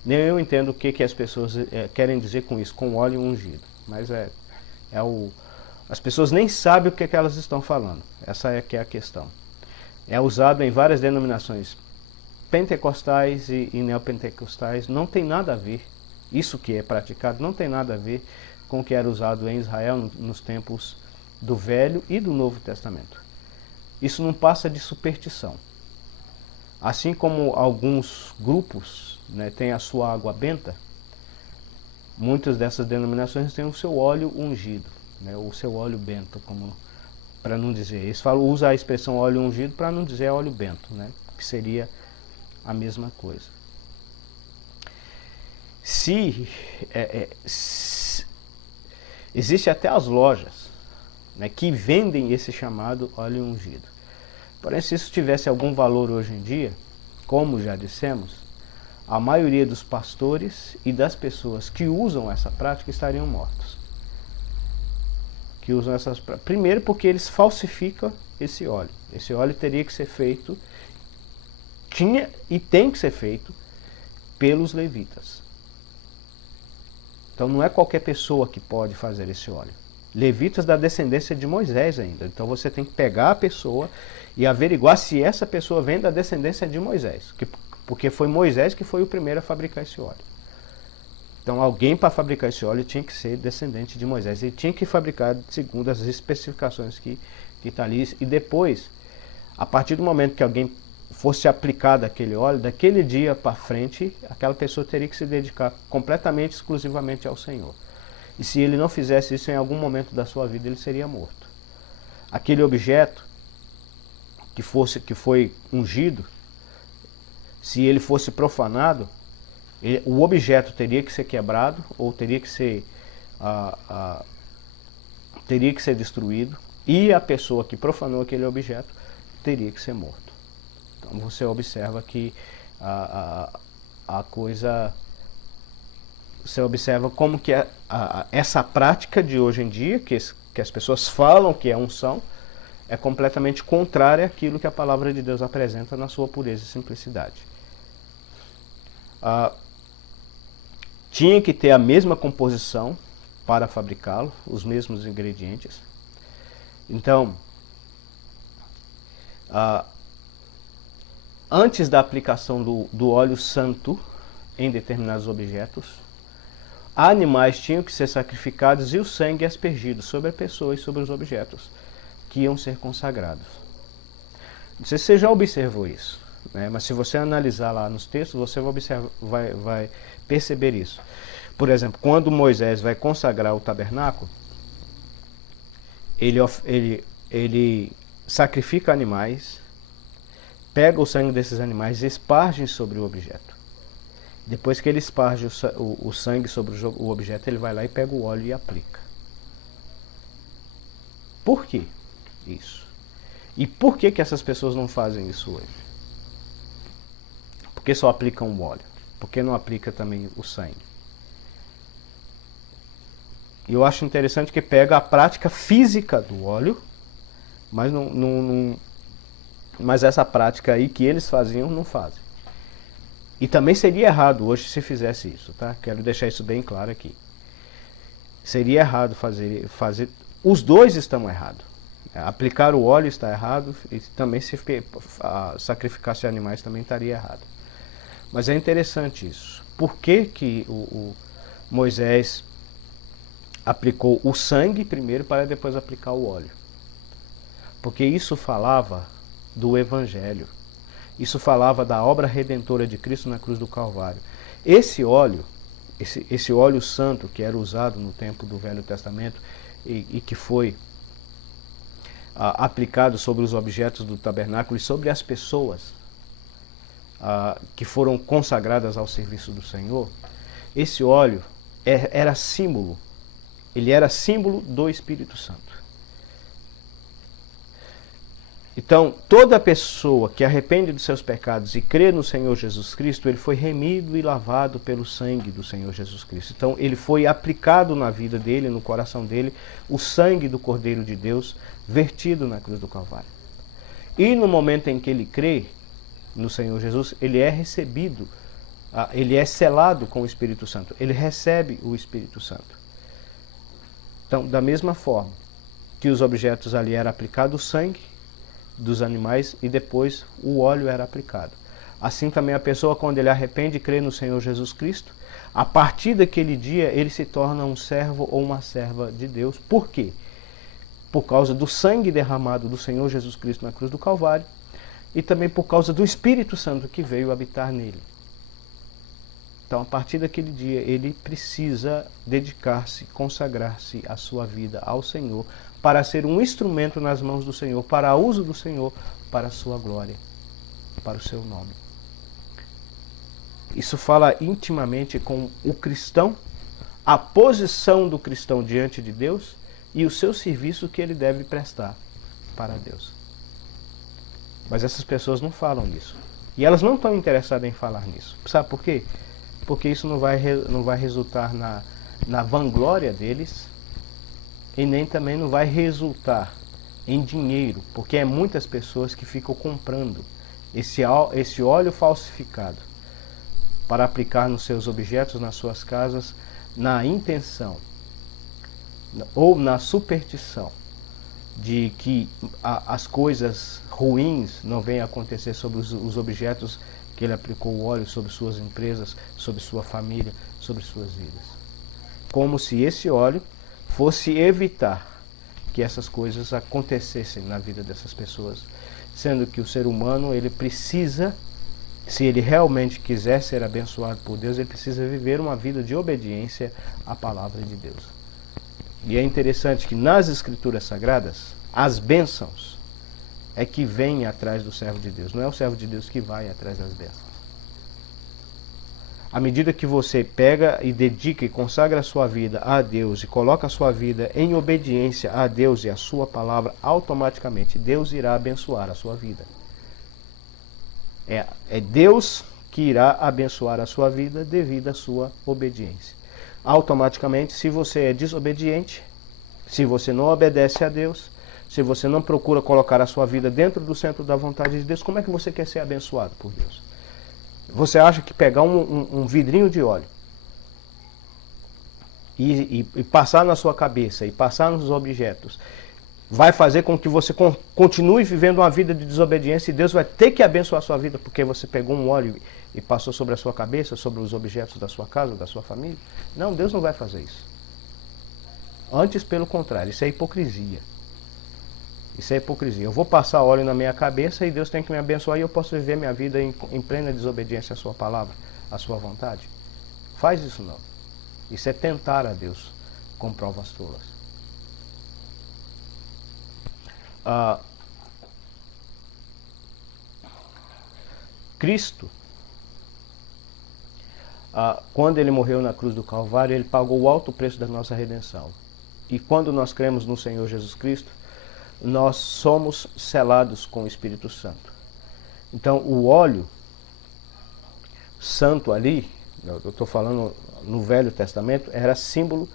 Nem eu entendo o que as pessoas querem dizer com isso, com óleo ungido. Mas as pessoas nem sabem o que elas estão falando. Essa é que é a questão. É usado em várias denominações pentecostais e neopentecostais. Não tem nada a ver. Isso que é praticado não tem nada a ver com o que era usado em Israel nos tempos do Velho e do Novo Testamento. Isso não passa de superstição. Assim como alguns grupos, né, têm a sua água benta, muitas dessas denominações têm o seu óleo ungido, né, o seu óleo bento, como para não dizer. Eles usam a expressão óleo ungido para não dizer óleo bento, né, que seria a mesma coisa. Existe até as lojas, né, que vendem esse chamado óleo ungido. Porém, se isso tivesse algum valor hoje em dia, como já dissemos, a maioria dos pastores e das pessoas que usam essa prática estariam mortos. Primeiro porque eles falsificam esse óleo. Esse óleo teria que ser feito, tinha e tem que ser feito pelos levitas. Então não é qualquer pessoa que pode fazer esse óleo. Levitas da descendência de Moisés ainda. Então você tem que pegar a pessoa e averiguar se essa pessoa vem da descendência de Moisés. Porque foi Moisés que foi o primeiro a fabricar esse óleo. Então alguém para fabricar esse óleo tinha que ser descendente de Moisés. Ele tinha que fabricar segundo as especificações que está ali. E depois, a partir do momento que alguém fosse aplicado aquele óleo, daquele dia para frente, aquela pessoa teria que se dedicar completamente, exclusivamente ao Senhor. E se ele não fizesse isso em algum momento da sua vida, ele seria morto. Aquele objeto que foi ungido, se ele fosse profanado, o objeto teria que ser quebrado ou teria que ser destruído, e a pessoa que profanou aquele objeto teria que ser morto. Então você observa que a coisa, você observa como que essa prática de hoje em dia, que as pessoas falam que é unção, é completamente contrária àquilo que a palavra de Deus apresenta na sua pureza e simplicidade. Tinha que ter a mesma composição para fabricá-lo, os mesmos ingredientes. Então, antes da aplicação do óleo santo em determinados objetos, animais tinham que ser sacrificados e o sangue aspergido sobre a pessoa e sobre os objetos que iam ser consagrados. Não sei se você já observou isso, né? Mas se você analisar lá nos textos, você vai perceber isso. Por exemplo, quando Moisés vai consagrar o tabernáculo, ele sacrifica animais, pega o sangue desses animais e esparge sobre o objeto. Depois que ele esparge o sangue sobre o objeto, ele vai lá e pega o óleo e aplica. Por quê isso? E por que essas pessoas não fazem isso hoje? Por que só aplicam o óleo? Por que não aplica também o sangue? E eu acho interessante que pega a prática física do óleo, mas essa prática aí que eles faziam, não fazem. E também seria errado hoje se fizesse isso, tá? Quero deixar isso bem claro aqui. Seria errado fazer. Os dois estão errados. Aplicar o óleo está errado e também se sacrificasse animais também estaria errado. Mas é interessante isso. Por que o Moisés aplicou o sangue primeiro para depois aplicar o óleo? Porque isso falava do Evangelho. Isso falava da obra redentora de Cristo na cruz do Calvário. Esse óleo santo que era usado no tempo do Velho Testamento e que foi aplicado sobre os objetos do tabernáculo e sobre as pessoas que foram consagradas ao serviço do Senhor, esse óleo era símbolo, ele era símbolo do Espírito Santo. Então, toda pessoa que arrepende dos seus pecados e crê no Senhor Jesus Cristo, ele foi remido e lavado pelo sangue do Senhor Jesus Cristo. Então, ele foi aplicado na vida dele, no coração dele, o sangue do Cordeiro de Deus vertido na cruz do Calvário. E no momento em que ele crê no Senhor Jesus, ele é recebido ele é selado com o Espírito Santo, ele recebe o Espírito Santo. Então, da mesma forma que os objetos ali era aplicado o sangue dos animais e depois o óleo era aplicado. Assim também a pessoa, quando ele arrepende e crê no Senhor Jesus Cristo, a partir daquele dia ele se torna um servo ou uma serva de Deus. Por quê? Por causa do sangue derramado do Senhor Jesus Cristo na cruz do Calvário e também por causa do Espírito Santo que veio habitar nele. Então, a partir daquele dia, ele precisa dedicar-se, consagrar-se a sua vida ao Senhor, para ser um instrumento nas mãos do Senhor, para uso do Senhor, para a sua glória, para o seu nome. Isso fala intimamente com o cristão, a posição do cristão diante de Deus e o seu serviço que ele deve prestar para Deus. Mas essas pessoas não falam nisso. E elas não estão interessadas em falar nisso. Sabe por quê? Porque isso não vai resultar na vanglória deles e nem também não vai resultar em dinheiro, porque é muitas pessoas que ficam comprando esse óleo falsificado para aplicar nos seus objetos, nas suas casas, na intenção ou na superstição de que as coisas ruins não venham a acontecer sobre os objetos que ele aplicou o óleo, sobre suas empresas, sobre sua família, sobre suas vidas. Como se esse óleo fosse evitar que essas coisas acontecessem na vida dessas pessoas, sendo que o ser humano, ele precisa, se ele realmente quiser ser abençoado por Deus, ele precisa viver uma vida de obediência à palavra de Deus. E é interessante que nas Escrituras Sagradas, as bênçãos é que vem atrás do servo de Deus, não é o servo de Deus que vai atrás das bênçãos. À medida que você pega e dedica e consagra a sua vida a Deus e coloca a sua vida em obediência a Deus e a sua palavra, automaticamente Deus irá abençoar a sua vida. É Deus que irá abençoar a sua vida devido à sua obediência. Automaticamente, se você é desobediente, se você não obedece a Deus, se você não procura colocar a sua vida dentro do centro da vontade de Deus, como é que você quer ser abençoado por Deus? Você acha que pegar um vidrinho de óleo e passar na sua cabeça e passar nos objetos vai fazer com que você continue vivendo uma vida de desobediência e Deus vai ter que abençoar a sua vida porque você pegou um óleo e passou sobre a sua cabeça, sobre os objetos da sua casa, da sua família? Não, Deus não vai fazer isso. Antes, pelo contrário, isso é hipocrisia. Isso é hipocrisia. Eu vou passar óleo na minha cabeça e Deus tem que me abençoar e eu posso viver minha vida em plena desobediência à sua palavra, à sua vontade. Faz isso não. Isso é tentar a Deus com provas tolas. Cristo, quando ele morreu na cruz do Calvário, ele pagou o alto preço da nossa redenção. E quando nós cremos no Senhor Jesus Cristo, nós somos selados com o Espírito Santo. Então, o óleo santo ali, eu estou falando no Velho Testamento, era símbolo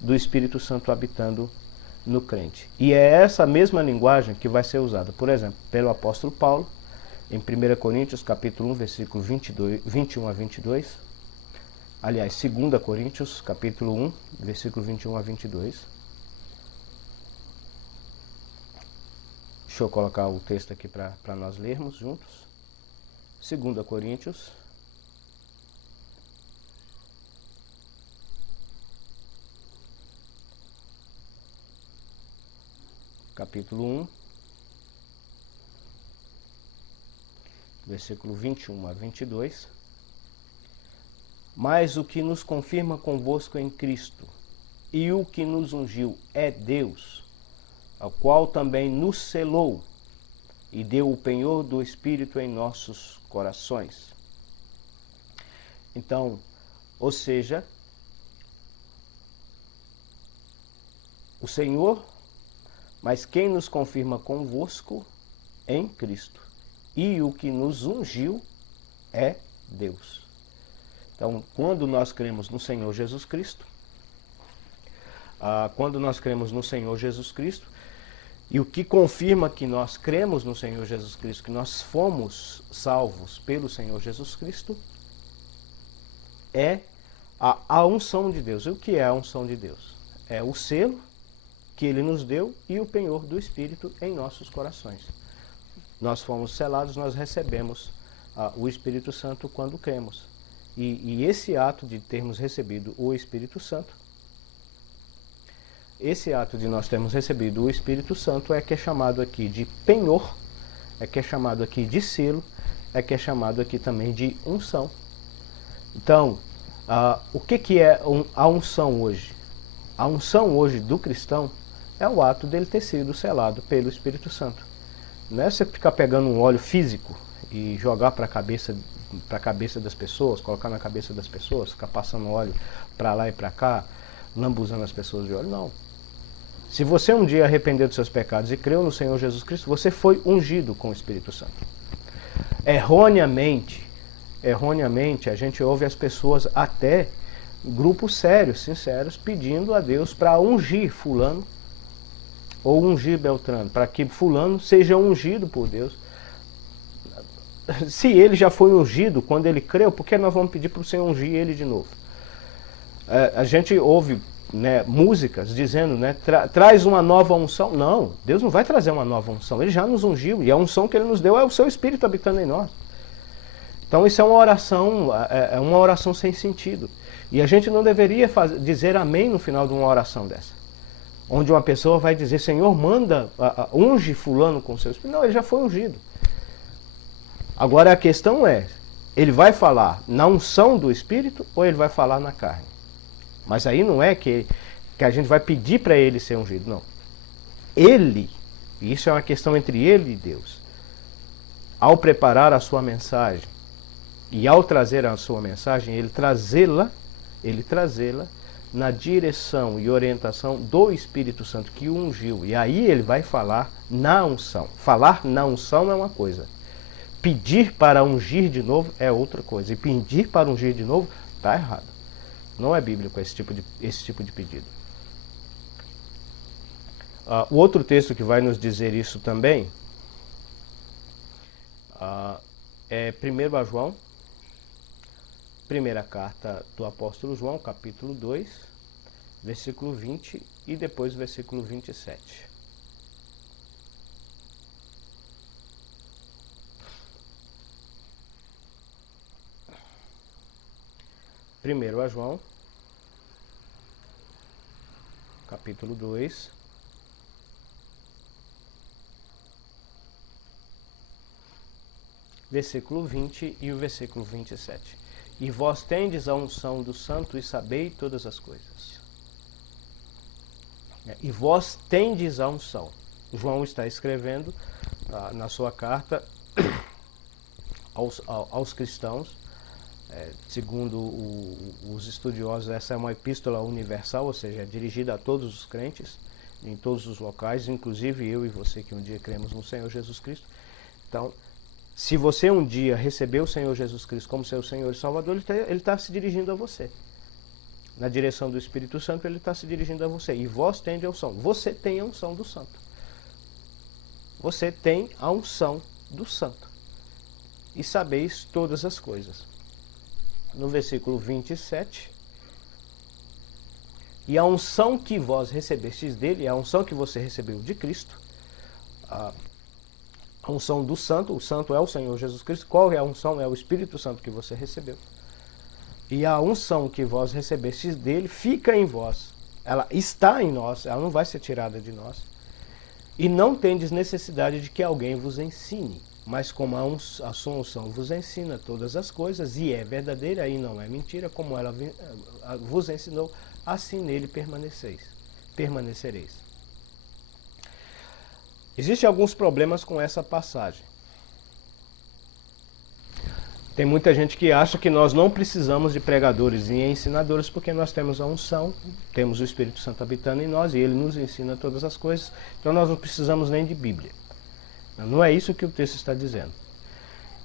do Espírito Santo habitando no crente. E é essa mesma linguagem que vai ser usada, por exemplo, pelo apóstolo Paulo, em 1 Coríntios, capítulo 1, versículo 21 a 22. Aliás, 2 Coríntios, capítulo 1, versículo 21 a 22. Deixa eu colocar o texto aqui para nós lermos juntos. 2 Coríntios, capítulo 1, versículo 21 a 22. Mas o que nos confirma convosco em Cristo e o que nos ungiu é Deus, ao qual também nos selou e deu o penhor do Espírito em nossos corações. Então, ou seja, o Senhor, mas quem nos confirma convosco em Cristo e o que nos ungiu é Deus. Então, quando nós cremos no Senhor Jesus Cristo, e o que confirma que nós cremos no Senhor Jesus Cristo, que nós fomos salvos pelo Senhor Jesus Cristo, é a unção de Deus. E o que é a unção de Deus? É o selo que Ele nos deu e o penhor do Espírito em nossos corações. Nós fomos selados, nós recebemos o Espírito Santo quando cremos. E esse ato de termos recebido o Espírito Santo, esse ato de nós termos recebido o Espírito Santo é que é chamado aqui de penhor, é que é chamado aqui de selo, é que é chamado aqui também de unção. Então, o que é a unção hoje? A unção hoje do cristão é o ato dele ter sido selado pelo Espírito Santo. Não é você ficar pegando um óleo físico e jogar para a cabeça das pessoas, colocar na cabeça das pessoas, ficar passando óleo para lá e para cá, lambuzando as pessoas de óleo. Não. Se você um dia arrependeu dos seus pecados e creu no Senhor Jesus Cristo, você foi ungido com o Espírito Santo. Erroneamente, a gente ouve as pessoas, até grupos sérios, sinceros, pedindo a Deus para ungir fulano ou ungir Beltrano, para que fulano seja ungido por Deus. Se ele já foi ungido quando ele creu, por que nós vamos pedir para o Senhor ungir ele de novo? A gente ouve, né, músicas dizendo, né, traz uma nova unção. Não, Deus não vai trazer uma nova unção, Ele já nos ungiu, e a unção que Ele nos deu é o seu Espírito habitando em nós. Então isso é uma oração sem sentido. E a gente não deveria dizer amém no final de uma oração dessa, onde uma pessoa vai dizer, Senhor, manda, unge fulano com o seu Espírito. Não, ele já foi ungido. Agora a questão é, ele vai falar na unção do Espírito ou ele vai falar na carne? Mas aí não é que a gente vai pedir para ele ser ungido, não. Ele, e isso é uma questão entre ele e Deus, ao preparar a sua mensagem e ao trazer a sua mensagem, ele trazê-la na direção e orientação do Espírito Santo que o ungiu. E aí ele vai falar na unção. Falar na unção é uma coisa. Pedir para ungir de novo é outra coisa. E pedir para ungir de novo está errado. Não é bíblico esse tipo de pedido. O outro texto que vai nos dizer isso também é 1 João, primeira carta do apóstolo João, capítulo 2, versículo 20 e depois versículo 27. Primeiro a João, capítulo 2, versículo 20 e o versículo 27. E vós tendes a unção do Santo e sabei todas as coisas. E vós tendes a unção. João está escrevendo na sua carta aos cristãos. Segundo os estudiosos, essa é uma epístola universal, ou seja, é dirigida a todos os crentes, em todos os locais, inclusive eu e você que um dia cremos no Senhor Jesus Cristo. Então, se você um dia recebeu o Senhor Jesus Cristo como seu Senhor e Salvador, Ele está se dirigindo a você. Na direção do Espírito Santo, Ele está se dirigindo a você. E vós tendes a unção. Você tem a unção do Santo. Você tem a unção do Santo. E sabeis todas as coisas. No versículo 27, e a unção que vós recebestes dele, a unção que você recebeu de Cristo, a unção do Santo, o Santo é o Senhor Jesus Cristo. Qual é a unção? É o Espírito Santo que você recebeu. E a unção que vós recebestes dele fica em vós. Ela está em nós, ela não vai ser tirada de nós. E não tendes necessidade de que alguém vos ensine. Mas como a sua unção vos ensina todas as coisas, e é verdadeira e não é mentira, como ela vos ensinou, assim nele permanecereis. Existem alguns problemas com essa passagem. Tem muita gente que acha que nós não precisamos de pregadores e ensinadores porque nós temos a unção, temos o Espírito Santo habitando em nós e ele nos ensina todas as coisas, então nós não precisamos nem de Bíblia. Não é isso que o texto está dizendo.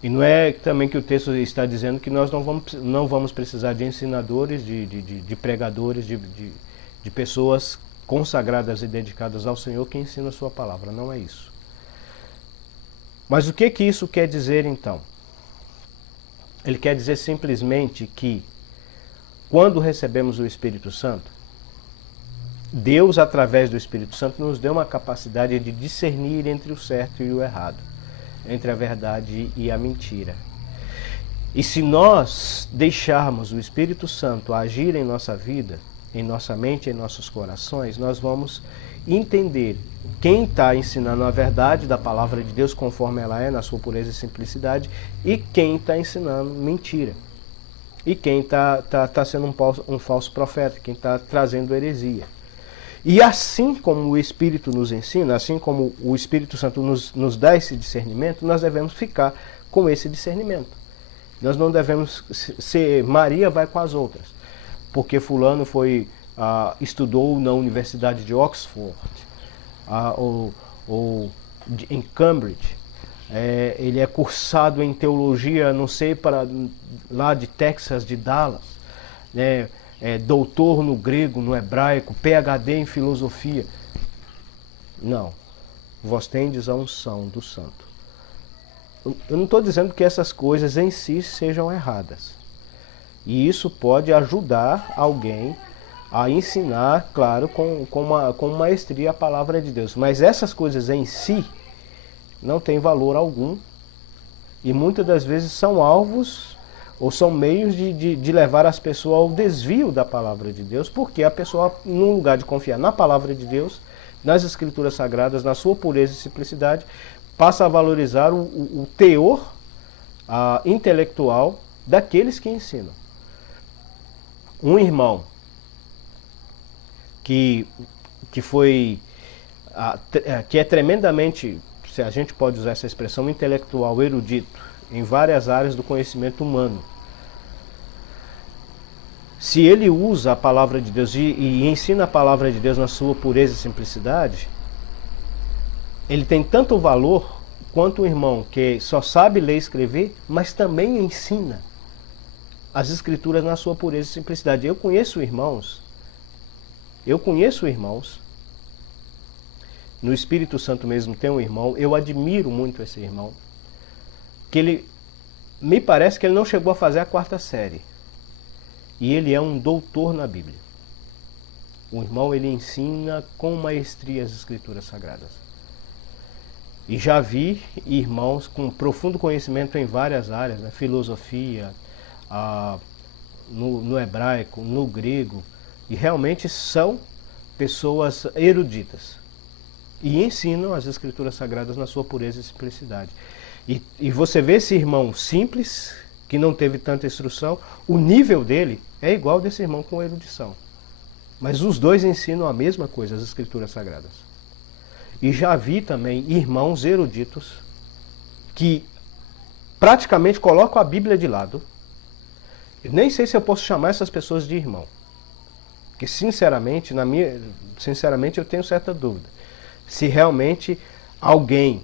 E não é também que o texto está dizendo que nós não vamos precisar de ensinadores, de pregadores, de pessoas consagradas e dedicadas ao Senhor que ensinam a sua palavra. Não é isso. Mas o que isso quer dizer então? Ele quer dizer simplesmente que quando recebemos o Espírito Santo, Deus, através do Espírito Santo, nos deu uma capacidade de discernir entre o certo e o errado, entre a verdade e a mentira. E se nós deixarmos o Espírito Santo agir em nossa vida, em nossa mente, em nossos corações, nós vamos entender quem está ensinando a verdade da palavra de Deus conforme ela é, na sua pureza e simplicidade, e quem está ensinando mentira. E quem está sendo um falso profeta, quem está trazendo heresia. E assim como o Espírito nos ensina, assim como o Espírito Santo nos dá esse discernimento, nós devemos ficar com esse discernimento. Nós não devemos ser Maria vai com as outras, porque fulano estudou na Universidade de Oxford, ou em Cambridge, ele é cursado em teologia, não sei, lá de Texas, de Dallas, né? Doutor no grego, no hebraico, PhD em filosofia. Não, vós tendes a unção do santo. Eu não estou dizendo que essas coisas em si sejam erradas. E isso pode ajudar alguém a ensinar, claro, com maestria a palavra de Deus. Mas essas coisas em si não têm valor algum e muitas das vezes são alvos ou são meios de levar as pessoas ao desvio da palavra de Deus, porque a pessoa, no lugar de confiar na palavra de Deus, nas Escrituras Sagradas, na sua pureza e simplicidade, passa a valorizar o teor intelectual daqueles que ensinam. Um irmão que é tremendamente, se a gente pode usar essa expressão, intelectual, erudito, em várias áreas do conhecimento humano. Se ele usa a palavra de Deus e ensina a palavra de Deus na sua pureza e simplicidade, ele tem tanto valor quanto um irmão que só sabe ler e escrever, mas também ensina as Escrituras na sua pureza e simplicidade. Eu conheço irmãos, no Espírito Santo mesmo tem um irmão, eu admiro muito esse irmão, que me parece que ele não chegou a fazer a 4ª série. E ele é um doutor na Bíblia. O irmão, ele ensina com maestria as Escrituras Sagradas. E já vi irmãos com profundo conhecimento em várias áreas, né? Filosofia, no hebraico, no grego, e realmente são pessoas eruditas. E ensinam as Escrituras Sagradas na sua pureza e simplicidade. E você vê esse irmão simples, que não teve tanta instrução, o nível dele é igual desse irmão com erudição. Mas os dois ensinam a mesma coisa, as Escrituras Sagradas. E já vi também irmãos eruditos que praticamente colocam a Bíblia de lado. Eu nem sei se eu posso chamar essas pessoas de irmão. Porque sinceramente eu tenho certa dúvida. Se realmente alguém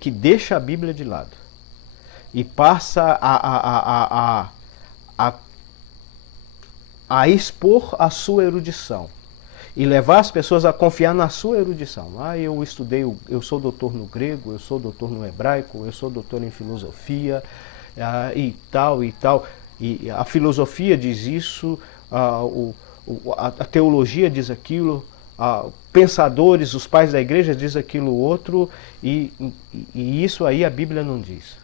que deixa a Bíblia de lado e passa a expor a sua erudição e levar as pessoas a confiar na sua erudição. Eu estudei, eu sou doutor no grego, eu sou doutor no hebraico, eu sou doutor em filosofia, e tal, e tal. E a filosofia diz isso, a teologia diz aquilo, pensadores, os pais da igreja diz aquilo outro, e isso aí a Bíblia não diz.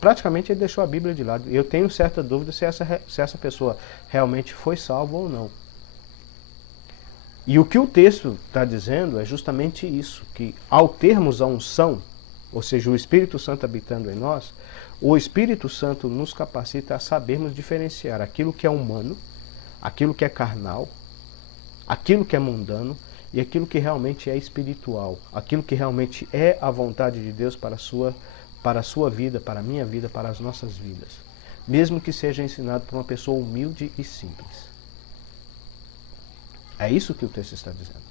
Praticamente ele deixou a Bíblia de lado. Eu tenho certa dúvida se essa pessoa realmente foi salva ou não. E o que o texto está dizendo é justamente isso, que ao termos a unção, ou seja, o Espírito Santo habitando em nós, o Espírito Santo nos capacita a sabermos diferenciar aquilo que é humano, aquilo que é carnal, aquilo que é mundano e aquilo que realmente é espiritual, aquilo que realmente é a vontade de Deus para a sua vida, para a minha vida, para as nossas vidas, mesmo que seja ensinado por uma pessoa humilde e simples. É isso que o texto está dizendo.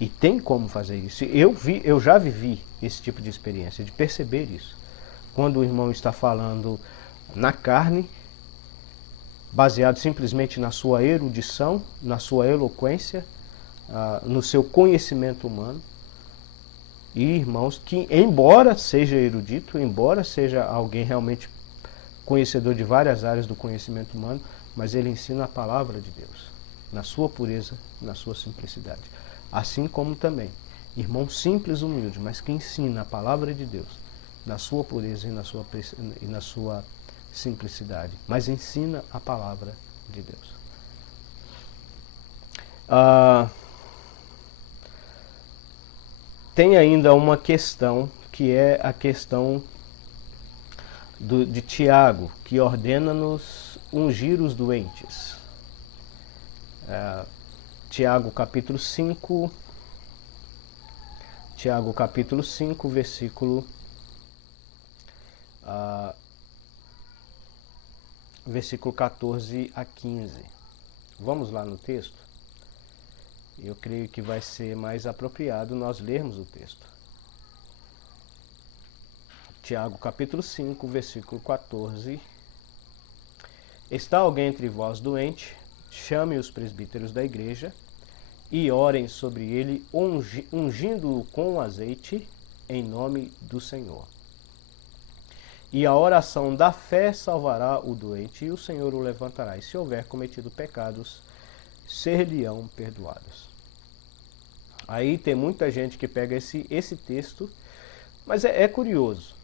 E tem como fazer isso. Eu já vivi esse tipo de experiência, de perceber isso. Quando o irmão está falando na carne, baseado simplesmente na sua erudição, na sua eloquência, no seu conhecimento humano, e irmãos que, embora seja erudito, embora seja alguém realmente conhecedor de várias áreas do conhecimento humano, mas ele ensina a palavra de Deus, na sua pureza, na sua simplicidade. Assim como também, irmão simples, humilde, mas que ensina a palavra de Deus, na sua pureza e na sua simplicidade, mas ensina a palavra de Deus. Tem ainda uma questão, que é a questão de Tiago, que ordena-nos ungir os doentes. Tiago capítulo 5, versículo 14 a 15. Vamos lá no texto? Eu creio que vai ser mais apropriado nós lermos o texto. Tiago capítulo 5, versículo 14. Está alguém entre vós doente? Chame os presbíteros da igreja e orem sobre ele, ungindo-o com azeite em nome do Senhor. E a oração da fé salvará o doente, e o Senhor o levantará. E se houver cometido pecados, ser-lhe-ão perdoados. Aí tem muita gente que pega esse texto, mas é curioso.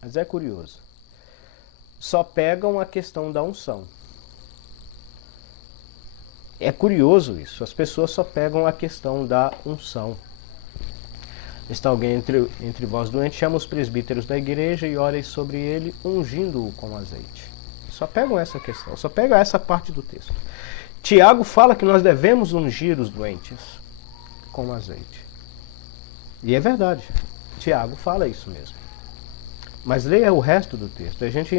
Mas é curioso. Só pegam a questão da unção. É curioso isso. As pessoas só pegam a questão da unção. Está alguém entre vós doente, chama os presbíteros da igreja e orem sobre ele, ungindo-o com azeite. Só pegam essa questão, só pegam essa parte do texto. Tiago fala que nós devemos ungir os doentes com azeite. E é verdade. Tiago fala isso mesmo. Mas leia o resto do texto. A gente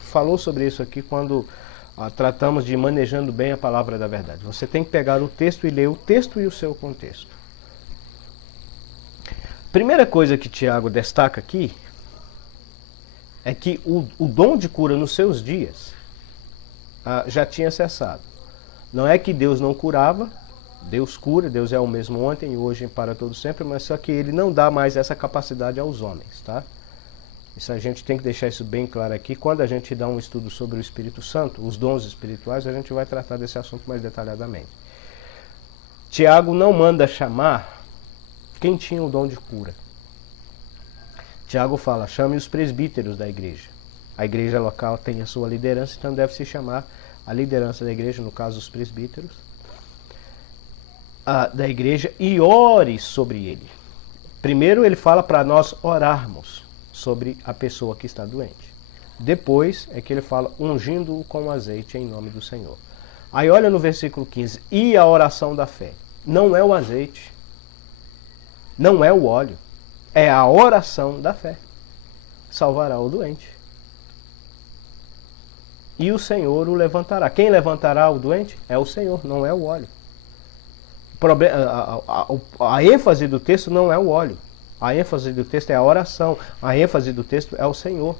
falou sobre isso aqui quando tratamos de manejando bem a palavra da verdade. Você tem que pegar o texto e ler o texto e o seu contexto. Primeira coisa que Tiago destaca aqui é que o dom de cura nos seus dias já tinha cessado. Não é que Deus não curava, Deus cura, Deus é o mesmo ontem, hoje e para todo sempre, mas só que ele não dá mais essa capacidade aos homens, tá? Isso a gente tem que deixar isso bem claro aqui. Quando a gente dá um estudo sobre o Espírito Santo, os dons espirituais, a gente vai tratar desse assunto mais detalhadamente. Tiago não manda chamar quem tinha o dom de cura. Tiago fala, chame os presbíteros da igreja. A igreja local tem a sua liderança, então deve se chamar a liderança da igreja, no caso os presbíteros, da igreja, e ore sobre ele. Primeiro ele fala para nós orarmos sobre a pessoa que está doente. Depois é que ele fala, ungindo-o com azeite em nome do Senhor. Aí olha no versículo 15, e a oração da fé. Não é o azeite, não é o óleo, é a oração da fé. Salvará o doente. E o Senhor o levantará. Quem levantará o doente? É o Senhor, não é o óleo. A ênfase do texto não é o óleo. A ênfase do texto é a oração. A ênfase do texto é o Senhor.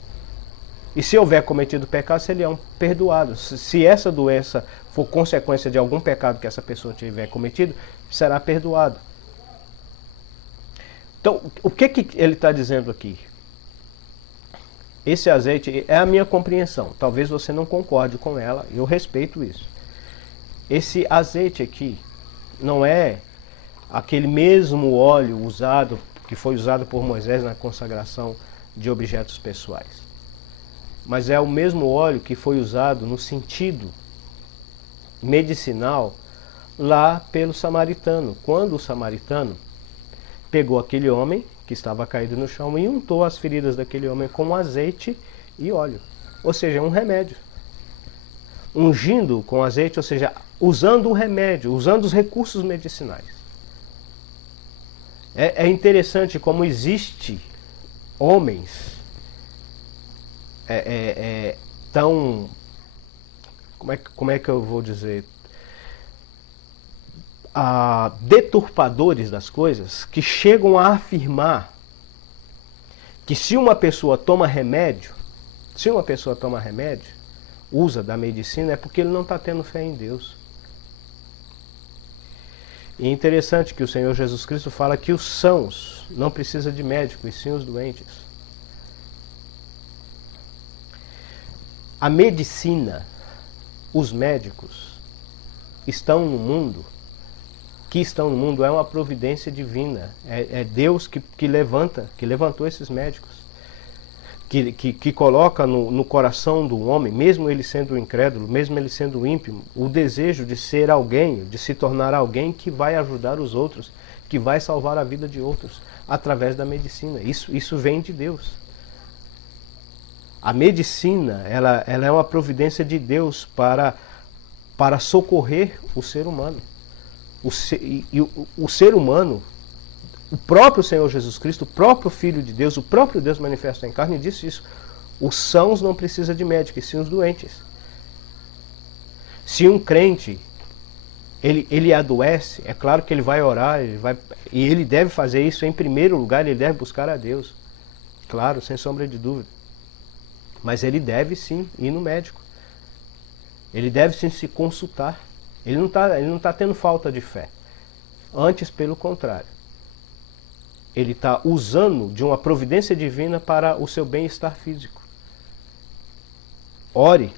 E se houver cometido pecado, seriam perdoados. Se essa doença for consequência de algum pecado que essa pessoa tiver cometido, será perdoado. Então, o que ele está dizendo aqui? Esse azeite é a minha compreensão. Talvez você não concorde com ela, eu respeito isso. Esse azeite aqui não é aquele mesmo óleo que foi usado por Moisés na consagração de objetos pessoais. Mas é o mesmo óleo que foi usado no sentido medicinal lá pelo samaritano. Quando o samaritano pegou aquele homem que estava caído no chão e untou as feridas daquele homem com azeite e óleo. Ou seja, um remédio. Ungindo com azeite, ou seja, usando o remédio, usando os recursos medicinais. É interessante como existe homens tão... Como é que eu vou dizer? Deturpadores das coisas, que chegam a afirmar que se uma pessoa toma remédio, usa da medicina, é porque ele não está tendo fé em Deus. E é interessante que o Senhor Jesus Cristo fala que os sãos não precisam de médico, e sim os doentes. A medicina, os médicos estão no mundo, é uma providência divina. É Deus que levantou esses médicos, que coloca no coração do homem, mesmo ele sendo incrédulo, mesmo ele sendo ímpio, o desejo de ser alguém, de se tornar alguém que vai ajudar os outros, que vai salvar a vida de outros, através da medicina. Isso vem de Deus. A medicina, ela é uma providência de Deus para socorrer o ser humano. O ser humano, o próprio Senhor Jesus Cristo, o próprio Filho de Deus, o próprio Deus manifesto em carne, disse isso. Os sãos não precisam de médico, e sim os doentes. Se um crente, ele adoece, é claro que ele vai orar, e ele deve fazer isso em primeiro lugar, ele deve buscar a Deus. Claro, sem sombra de dúvida. Mas ele deve sim ir no médico. Ele deve sim se consultar. Ele não está tendo falta de fé. Antes, pelo contrário. Ele está usando de uma providência divina para o seu bem-estar físico. Ore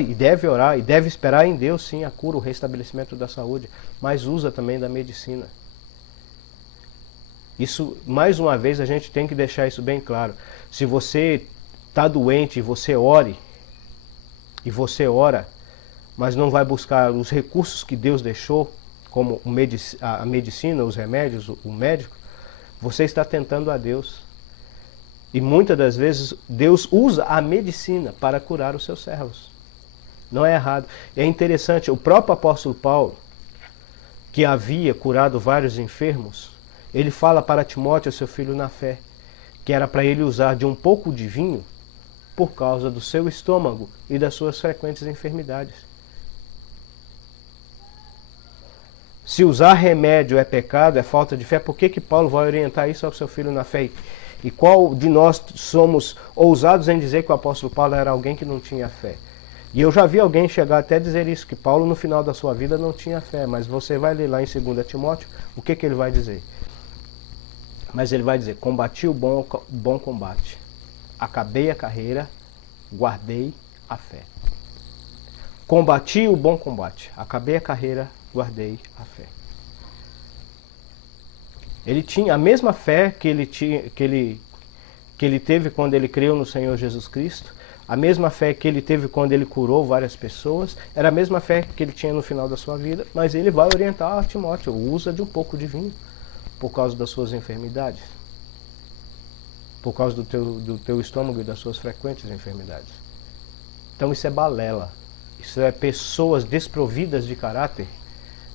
e deve orar, e deve esperar em Deus sim a cura, o restabelecimento da saúde, mas usa também da medicina. Isso, mais uma vez, a gente tem que deixar isso bem claro. Se você está doente e você ora, mas não vai buscar os recursos que Deus deixou, como a medicina, os remédios, o médico, você está tentando a Deus. E muitas das vezes Deus usa a medicina para curar os seus servos. Não é errado. É interessante, o próprio apóstolo Paulo, que havia curado vários enfermos, ele fala para Timóteo, seu filho na fé, que era para ele usar de um pouco de vinho por causa do seu estômago e das suas frequentes enfermidades. Se usar remédio é pecado, é falta de fé, por que Paulo vai orientar isso ao seu filho na fé? E qual de nós somos ousados em dizer que o apóstolo Paulo era alguém que não tinha fé? E eu já vi alguém chegar até a dizer isso, que Paulo no final da sua vida não tinha fé, mas você vai ler lá em 2 Timóteo, o que ele vai dizer? Mas ele vai dizer, combati o bom combate, acabei a carreira, guardei a fé. Combati o bom combate, acabei a carreira, guardei a fé. Ele tinha a mesma fé que ele teve quando ele creu no Senhor Jesus Cristo, a mesma fé que ele teve quando ele curou várias pessoas, era a mesma fé que ele tinha no final da sua vida, mas ele vai orientar a Timóteo, usa de um pouco de vinho, por causa das suas enfermidades, por causa do teu estômago e das suas frequentes enfermidades. Então isso é balela, isso é pessoas desprovidas de caráter,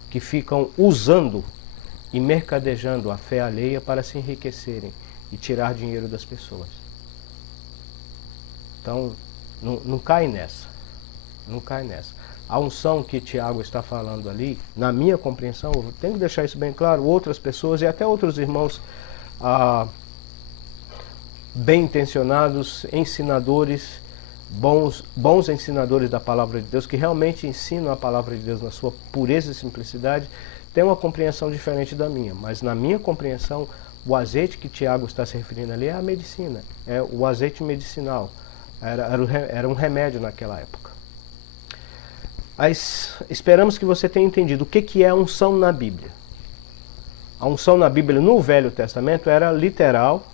que ficam usando e mercadejando a fé alheia para se enriquecerem e tirar dinheiro das pessoas. Então, não cai nessa. Não cai nessa. A unção que Tiago está falando ali, na minha compreensão, eu tenho que deixar isso bem claro, outras pessoas e até outros irmãos bem intencionados, ensinadores, bons ensinadores da palavra de Deus, que realmente ensinam a palavra de Deus na sua pureza e simplicidade, tem uma compreensão diferente da minha, mas na minha compreensão, o azeite que Tiago está se referindo ali é a medicina, é o azeite medicinal, era um remédio naquela época. Mas esperamos que você tenha entendido o que é a unção na Bíblia. A unção na Bíblia no Velho Testamento era literal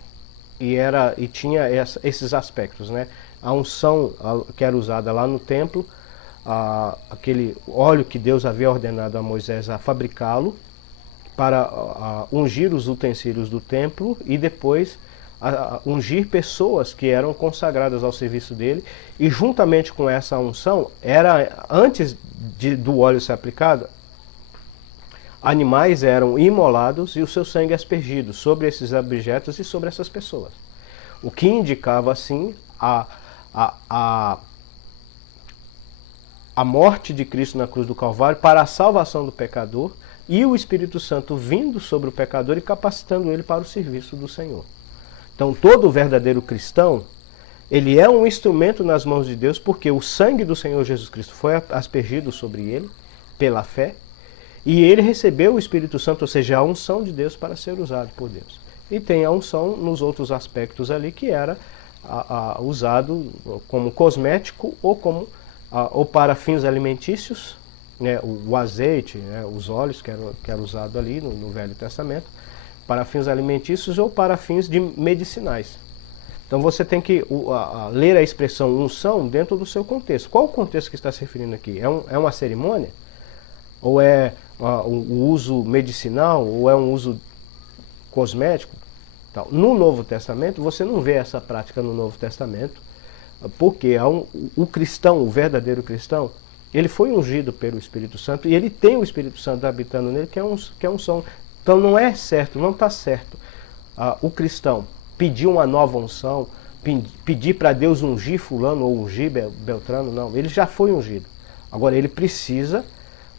e tinha esses aspectos, né? A unção que era usada lá no templo, aquele óleo que Deus havia ordenado a Moisés a fabricá-lo para ungir os utensílios do templo e depois ungir pessoas que eram consagradas ao serviço dele, e juntamente com essa unção, antes do óleo ser aplicado, animais eram imolados e o seu sangue aspergido sobre esses objetos e sobre essas pessoas. O que indicava assim a morte de Cristo na cruz do Calvário para a salvação do pecador e o Espírito Santo vindo sobre o pecador e capacitando ele para o serviço do Senhor. Então todo verdadeiro cristão, ele é um instrumento nas mãos de Deus porque o sangue do Senhor Jesus Cristo foi aspergido sobre ele pela fé E ele recebeu o Espírito Santo, ou seja, a unção de Deus para ser usado por Deus. E tem a unção nos outros aspectos ali, que era usado como cosmético ou para fins alimentícios, né, o azeite, né, os óleos que era usado ali no Velho Testamento, para fins alimentícios ou para fins medicinais. Então você tem que ler a expressão unção dentro do seu contexto. Qual o contexto que está se referindo aqui? É uma cerimônia? Ou é o uso medicinal? Ou é um uso cosmético? Então, no Novo Testamento, você não vê essa prática no Novo Testamento, porque o cristão, o verdadeiro cristão, ele foi ungido pelo Espírito Santo e ele tem o Espírito Santo habitando nele, que é unção. Então não é certo, não está certo o cristão pedir uma nova unção, pedir para Deus ungir fulano ou ungir Beltrano, não. Ele já foi ungido. Agora ele precisa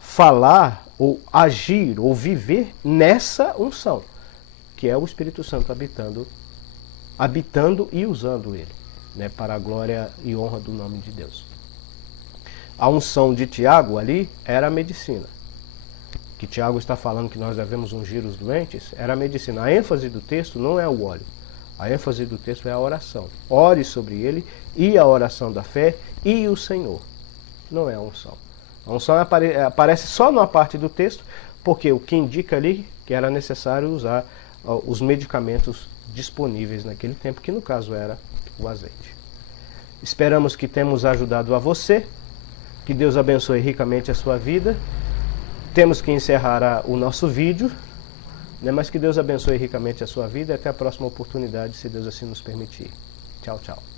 falar ou agir ou viver nessa unção, que é o Espírito Santo habitando e usando ele, né, para a glória e honra do nome de Deus. A unção de Tiago ali era a medicina. Que Tiago está falando que nós devemos ungir os doentes, era a medicina. A ênfase do texto não é o óleo. A ênfase do texto é a oração. Ore sobre ele e a oração da fé e o Senhor. Não é a unção. A unção aparece só numa parte do texto, porque o que indica ali que era necessário usar os medicamentos disponíveis naquele tempo, que no caso era o azeite. Esperamos que tenhamos ajudado a você. Que Deus abençoe ricamente a sua vida. Temos que encerrar o nosso vídeo, né? Mas que Deus abençoe ricamente a sua vida e até a próxima oportunidade, se Deus assim nos permitir. Tchau, tchau.